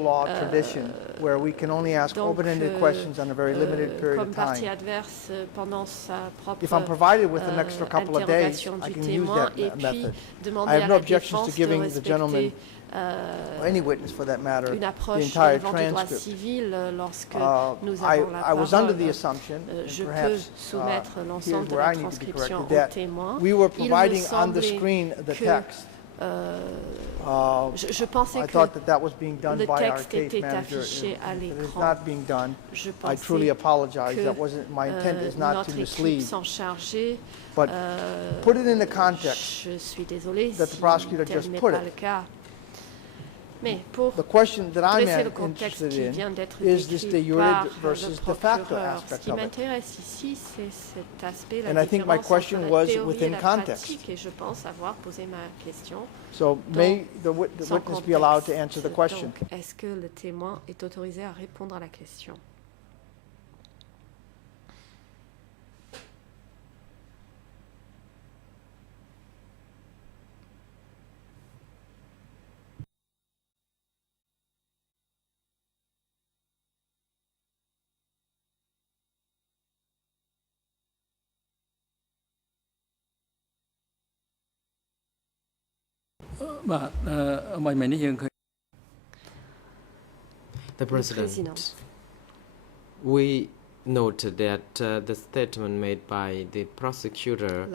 law tradition where we can only ask open-ended questions on a very limited period of time. If I'm provided with an extra couple of days, I can use that method. I have no objections to giving the gentleman, or any witness for that matter, the entire transcript. I was under the assumption, perhaps here's where I need to be corrected, that we were providing on the screen the text. I thought that was being done by our case manager. It is not being done. I truly apologize. That wasn't my intent. Is not to mislead. But put it in the context that the prosecutor just put it. The question that I'm interested in is this de jure versus de facto aspect of it. And I think my question was within context. So may the witness be allowed to answer the question? Est-ce que le témoin est autorisé à répondre à la question? The President, we noted that the statement made by the prosecutor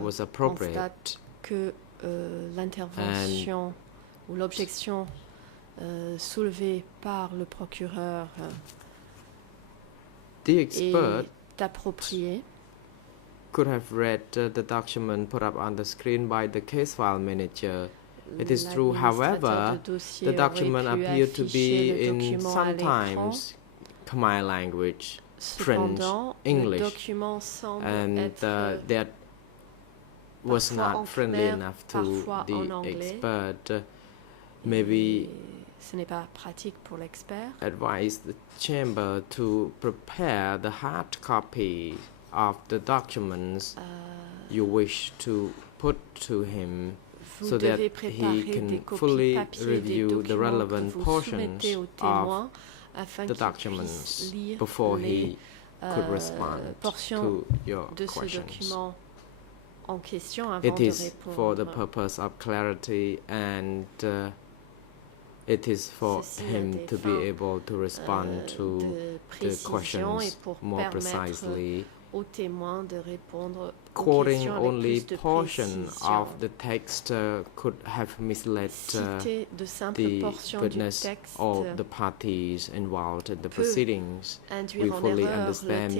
was appropriate. Que l'intervention ou l'objection soulevée par le procureur est appropriée. Could have read the document put up on the screen by the case file manager. It is true, however, the document appeared to be in sometimes Khmer language, French, English, and that was not friendly enough to the expert. Maybe advise the chamber to prepare the hard copy of the documents you wish to put to him so that he can fully review the relevant portions of the documents before he could respond to your questions. It is for the purpose of clarity, and it is for him to be able to respond to the questions more precisely. Quoting only portion of the text could have misled the witness or the parties involved in the proceedings. We fully understand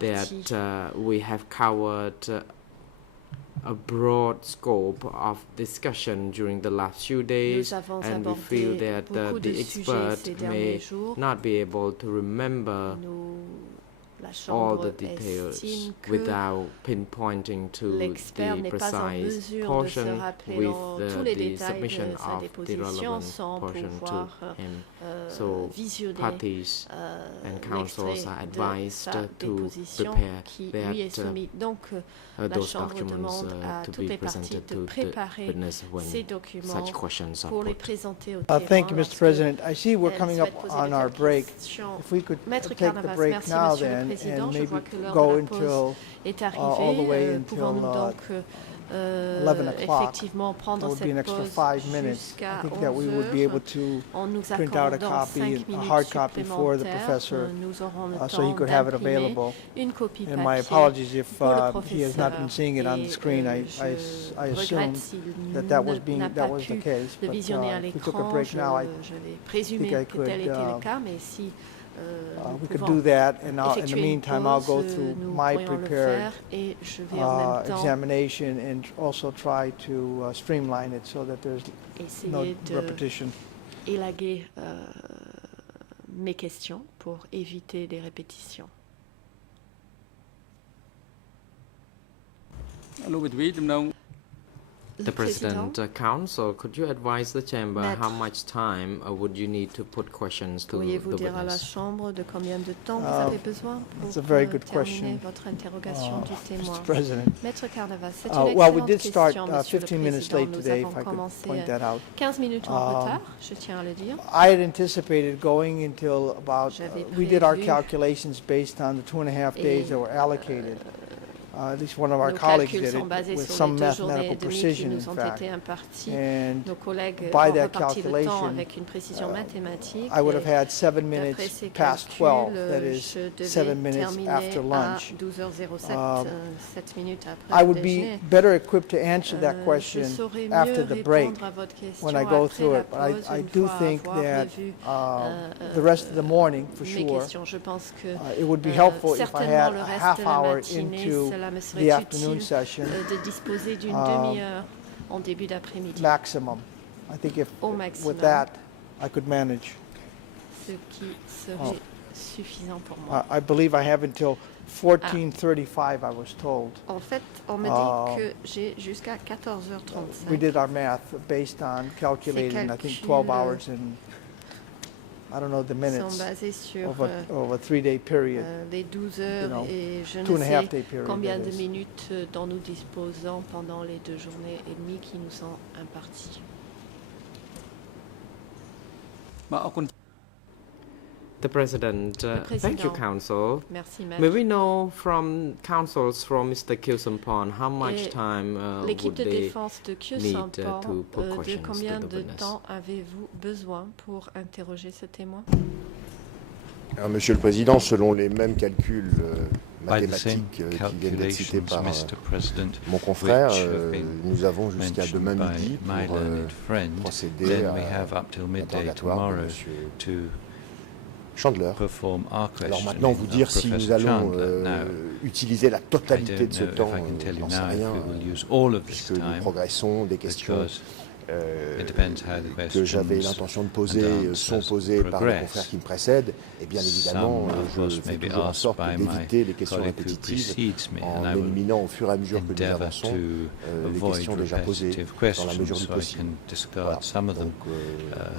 that we have covered a broad scope of discussion during the last few days, and we feel that the expert may not be able to remember all the details without pinpointing to the precise portion with the submission of the relevant portion to him. So parties and counsels are advised to prepare those documents to be presented to the witness when such questions are put. Thank you, Mr. President. I see we're coming up on our break. If we could take the break now then, and maybe go until all the way until 11 o'clock. That would be an extra 5 minutes. I think that we would be able to print out a copy, a hard copy for the professor, so he could have it available. And my apologies if he has not been seeing it on the screen. I assumed that was the case. But if we took a break now, I think I could. We could do that, and in the meantime, I'll go through my prepared examination and also try to streamline it so that there's no repetition. Élaguer mes questions pour éviter des répétitions. The President, Counsel, could you advise the Chamber how much time would you need to put questions to the Pourriez-vous dire à la witness? Chambre de combien de temps vous avez besoin That's pour a very good terminer question, votre interrogation du témoin? Mr. President. Maître Carnavas, c'est une Well, we excellente did start question, Monsieur le 15 minutes Président. late Nous today, avons if I could commencé point that out. 15 minutes en retard, je tiens à le dire. I had anticipated going until about, we did our calculations based on the 2.5 days that were allocated. At least one of our colleagues did it with some mathematical precision, in fact. And by that calculation, I would have had 7 minutes past 12, that is 7 minutes after lunch. I would be better equipped to answer that question after the break when I go through it. But I do think that the rest of the morning, for sure, it would be helpful if I had a half hour into the afternoon session, de disposer d'une demi-heure en début d'après-midi. maximum. I think if au maximum. With that, I could manage. Ce qui serait suffisant pour moi. I believe I have until 14:35, I was told. En fait, on me dit que j'ai jusqu'à 14h35. We did our math based on calculating, I think, 12 hours and I don't know the minutes of a 3-day period. Les 12 heures et je ne sais combien de minutes dont nous disposons pendant les 2 journées et demie qui nous sont imparties. The President, thank you, Council. Merci, May we know from councils from Mr. Kyusampon how much time would they need to put questions de combien to the de witness? temps avez-vous besoin pour interroger ce témoin? Alors, Monsieur le Président, selon les mêmes calculs mathématiques qui viennent d'être cités par mon confrère, nous avons jusqu'à demain midi pour procéder à l'interrogatoire de Monsieur Chandler. Alors maintenant, vous dire si nous allons utiliser la totalité de ce temps, je n'en sais rien, puisque nous progressons, des questions que j'avais l'intention de poser sont posées par les confrères qui me précèdent, et bien évidemment, je fais toujours en sorte d'éviter les questions répétitives en éliminant au fur et à mesure que nous avançons les questions déjà posées dans la mesure du possible. Voilà. Donc,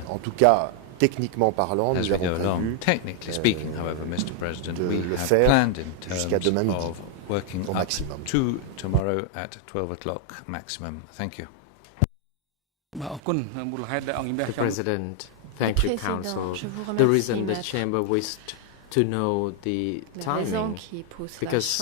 en tout cas, techniquement parlant, nous avons prévu de le faire jusqu'à demain midi, au maximum. The President, thank you, Council. The reason the Chamber wished to know the timing, because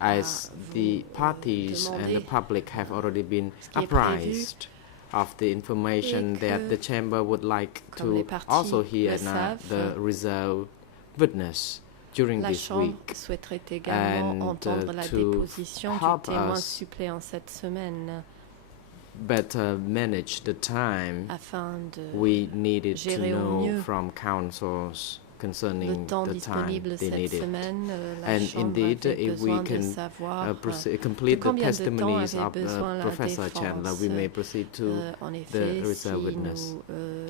as the parties and the public have already been apprised of the information that the Chamber would like to also hear the reserve witness during this week, and to help us better manage the time, we needed to know from councils concerning the time they needed. And indeed, if we can complete the testimonies of Professor Chandler, we may proceed to the reserve witness.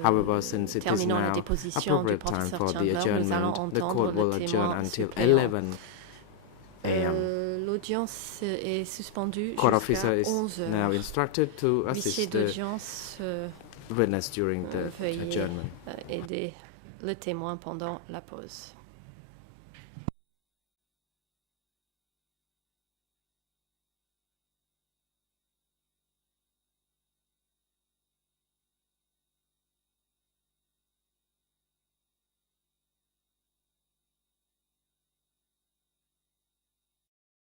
However, since it is now appropriate time for the adjournment, the court will adjourn until 11 a.m. L'audience est suspendue Court officer jusqu'à is 11 heures. now instructed to assist the d'audience witness during the veuillez adjournment. aider le témoin pendant la pause.